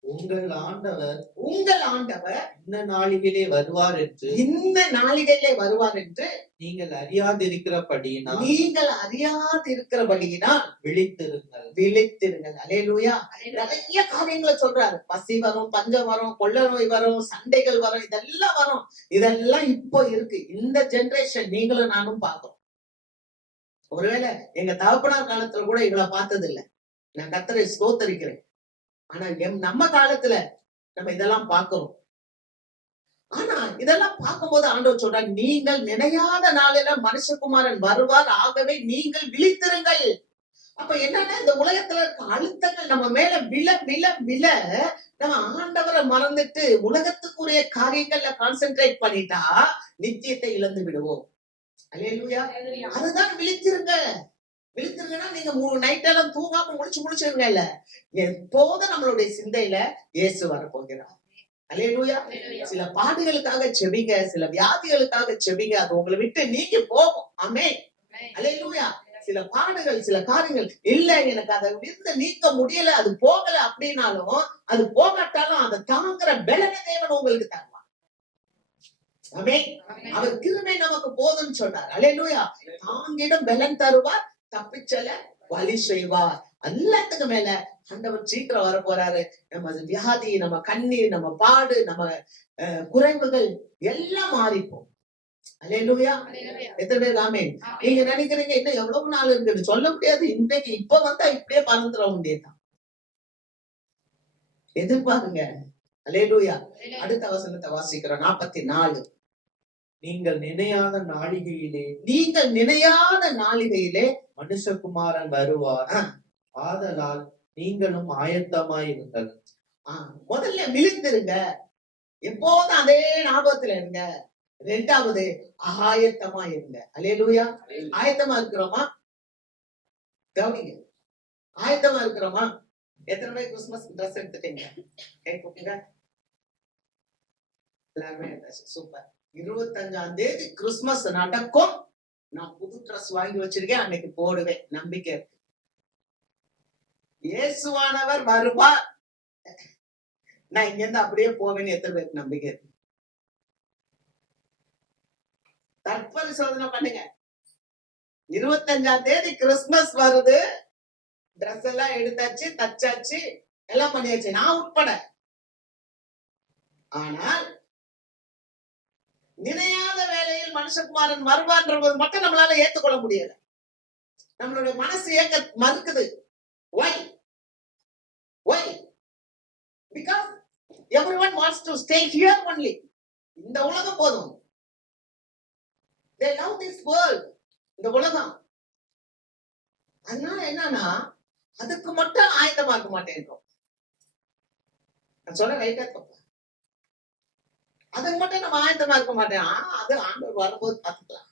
உங்கள் ஆண்டவர் உங்கள் ஆண்டவர் இந்த நாளிலே வருவார் என்று இந்த நாளிகையிலே வருவார் என்று நீங்கள் அறியாதிருக்கிறபடியினால் நீங்கள் அறியாதிருக்கிறபடியினால் விழித்திருங்கள். விழித்திருங்கள். அல்லேலூயா. நிறைய காரியங்களை சொல்றாரு. பசி வரும், பஞ்சம் வரும், கொள்ள நோய் வரும், சண்டைகள் வரும், இதெல்லாம் வரும். இதெல்லாம் இப்போ இருக்கு. இந்த ஜெனரேஷன் நீங்களும் நானும் பார்க்கிறோம். ஒருவேளை எங்க தகப்பனார் காலத்துல கூட இவ்வளவு பார்த்தது இல்லை. நான் கர்த்தரை ஸ்தோத்தரிக்கிறேன். ஆனா நம்ம காலத்துல நம்ம இதெல்லாம் பார்க்கிறோம். ஆனா இதெல்லாம் பார்க்கும்போது ஆண்டவர் சொல்றார், நீங்கள் நினையாத நாளில மனுஷகுமாரன் வருவார், ஆகவே நீங்கள் விழித்திருங்கள். அப்ப என்னன்னா, இந்த உலகத்துல இருக்க அழுத்தங்கள் நம்ம மேல விழ விழ விழ நம்ம ஆண்டவரை மறந்துட்டு உலகத்துக்குரிய காரியங்கள்ல கான்சென்ட்ரேட் பண்ணிட்டா நித்தியத்தை இழந்து விடுவோம். அல்லேலூயா. அதுதான் விழித்திருங்க. விழித்திருங்கன்னா நீங்க நைட் எல்லாம் தூங்காம முடிச்சிருங்க. இல்ல, எப்போதும் நம்மளுடைய சிந்தையில இயேசு வரப்போகிறார். அல்லேலூயா. சில பாடுகளுக்காக செபிங்க, சில வியாதிகளுக்காக செபிங்க, அது உங்களை விட்டு நீங்கி போகும். ஆமென். அல்லேலூயா. சில பாடுகள், சில காரியங்கள் இல்ல, எனக்கு அதை விருந்து நீக்க முடியல, அது போகல அப்படின்னாலும், அது போகாட்டாலும் அதை தாங்குற பலனை தேவன் உங்களுக்கு தருவார். ஆமென். அவர் கிருபை நமக்கு போதும்னு சொன்னார். அல்லேலூயா. தாங்கிடும் பலன் தருவார், தப்பிச்சல வழி செய்வார். எல்லாத்துக்கும் மேல ஆண்டவர் சீக்கிரம் வர போறாரு. நம்ம வியாதி, நம்ம கண்ணீர், நம்ம பாடு, நம்ம குறைவுகள் எல்லாம் மாறிப்போம். அல்லேலூயா. எத்தனை பேர் ஆமென். நீங்க நினைக்கிறீங்க இன்னும் எவ்வளவு நாள் இருக்குன்னு சொல்ல முடியாது. இன்றைக்கு இப்ப வந்தா இப்படியே பறந்துட வேண்டியதுதான். எதிர்பாருங்க. அல்லேலூயா. அடுத்த வசனத்தை வாசிக்கிறோம். 44. நீங்கள் நினையாத நாளிகையிலே நீங்கள் நினையாத நாளிகையிலே மனுஷகுமாரன் வருவார், ஆதலால் நீங்களும் ஆயத்தமாயிருங்கள். முதல்ல விழித்திருங்க. எப்போதும் அதே ஞாபகத்துல இருங்க. 2வது ஆயத்தமா இருங்க. அல்லேலூயா. ஆயத்தமா இருக்கிறோமா? கவனிங்க. ஆயத்தமா இருக்கிறோமா? எத்தனை பேர் கிறிஸ்துமஸ் ட்ரெஸ் எடுத்துட்டீங்க? கை கூப்புங்க. எல்லாருமே சூப்பர். 25ஆம் தேதி கிறிஸ்துமஸ் நடக்கும். நான் புது ட்ரெஸ் வாங்கி வச்சிருக்கேன், அன்னைக்கு போடுவேன். நம்பிக்கை இருக்கு. இயேசுவானவர் வருவார், நான் இங்க இருந்து அப்படியே போவேன்னு எத்தனை பேருக்கு நம்பிக்கை இருக்கு? தற்பரிசோதனை பண்ணுங்க. 25ஆம் தேதி கிறிஸ்துமஸ் வருது. ட்ரெஸ் எல்லாம் எடுத்தாச்சு, தச்சாச்சு, எல்லாம் பண்ணியாச்சு, நான் உட்பட. ஆனால் நினையாத வேளையில் மனுஷகுமாரன் வருவான்றது மட்டும் நம்மளால ஏத்துக்கொள்ள முடியல. நம்மளுடைய மனசு ஏற்க மறுக்குது. Why? Why? Because everyone wants to stay here only. இந்த உலகம் போதும். They love this world. இந்த உலகம். அதனால என்னன்னா, அதுக்கு மட்டும் ஆயத்தமாக்க மாட்டேன்றோம். நான் சொல்ல ரைட்டா தப்பா? அதுக்கு மட்டும் நம்ம ஆயத்தமா இருக்க மாட்டேன். அது ஆண்டவர் வரும்போது பார்த்துக்கலாம்.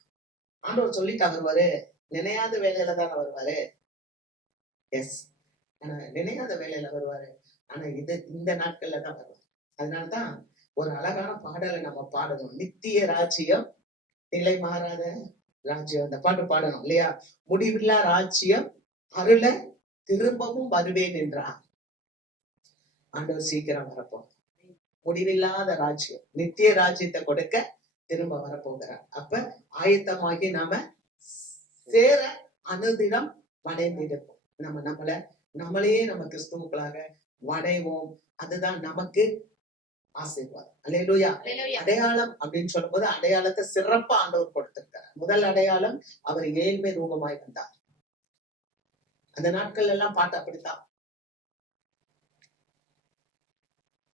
ஆண்டவர் சொல்லிட்டு வருவாரு, நினையாத வேலையில தானே வருவாரு. எஸ், ஆனா நினையாத வேலையில வருவாரு. ஆனா இந்த நாட்கள்ல தான் வருவாரு. அதனாலதான் ஒரு அழகான பாடலை நம்ம பாடணும். நித்திய ராஜ்யம், நிலை மாறாத ராஜ்யம். அந்த பாட்டு பாடணும் இல்லையா? முடிவில்லா ராஜ்யம், அருள திரும்பவும் வருவேன் என்றார். ஆண்டவர் சீக்கிரம் வரப்போம். முடிவில்லாத ராஜ்யம், நித்திய ராஜ்யத்தை கொடுக்க திரும்ப வரப்போகிறார். அப்ப ஆயத்தமாகி நாம சேர அனுதினம் வடைந்திருப்போம். நம்மளையே நம்ம கிறிஸ்துவுக்களாக வடைவோம். அதுதான் நமக்கு ஆசீர்வாதம். அல்லேலூயா. அடையாளம் அப்படின்னு சொல்லும் போது அடையாளத்தை சிறப்பா ஆண்டவர் கொடுத்திருக்கார். முதல் அடையாளம், அவர் ஏழ்மை ரூபமாய் வந்தார். அந்த நாட்கள் எல்லாம் பாட்டு அப்படித்தான்.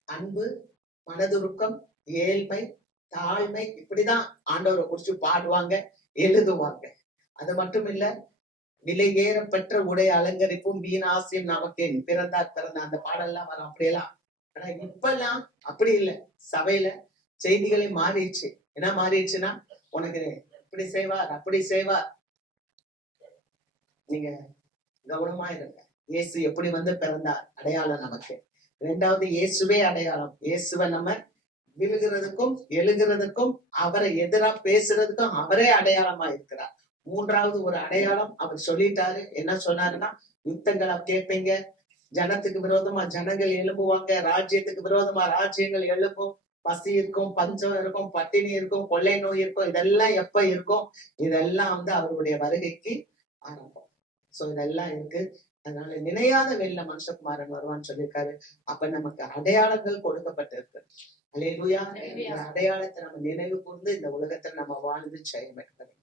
அன்பு, மனதுருக்கம், ஏழ்மை, தாழ்மை, இப்படிதான் ஆண்டவரை குறிச்சு பாடுவாங்க, எழுதுவாங்க. அது மட்டும் இல்ல, விலை ஏற பெற்ற உடை அலங்கரிப்பும் வீணாசியம் நமக்கு பிறந்தார் பிறந்த அந்த பாடெல்லாம் வரும். அப்படியெல்லாம். ஆனா இப்பெல்லாம் அப்படி இல்லை. சபையில செய்திகளே மாறிடுச்சு. என்ன மாறிடுச்சுன்னா, உனக்கு இப்படி செய்வார், அப்படி செய்வார். நீங்க கவனமா இருங்க. இயேசு எப்படி வந்து பிறந்தார் அடையாளம் நமக்கு. இரண்டாவது, இயேசுவே அடையாளம். இயேசுவை நம்ம விழுகிறதுக்கும் எழுகிறதுக்கும் அவரை எதிரா பேசுறதுக்கும் அவரே அடையாளமா இருக்கிறார். மூன்றாவது ஒரு அடையாளம் அவர் சொல்லிட்டாரு. என்ன சொன்னாருன்னா, யுத்தங்களை கேட்பீங்க, ஜனத்துக்கு விரோதமா ஜனங்கள் எழும்புவாங்க, ராஜ்யத்துக்கு விரோதமா ராஜ்யங்கள் எழும்பும், பசி இருக்கும், பஞ்சம் இருக்கும், பட்டினி இருக்கும், கொள்ளை நோய் இருக்கும். இதெல்லாம் எப்ப இருக்கும்? இதெல்லாம் வந்து அவருடைய வருகைக்கு ஆரம்பம். சோ இதெல்லாம் இருக்கு. அதனால நினையாத வெளில மனுஷகுமாரன் வருவான்னு சொல்லியிருக்காரு. அப்ப நமக்கு அடையாளங்கள் கொடுக்கப்பட்டிருக்கு. அல்லேலூயா. இந்த அடையாளத்தை நம்ம நினைவு கூர்ந்து இந்த உலகத்துல நம்ம வாழ்ந்து செயல்படுத்தணும்.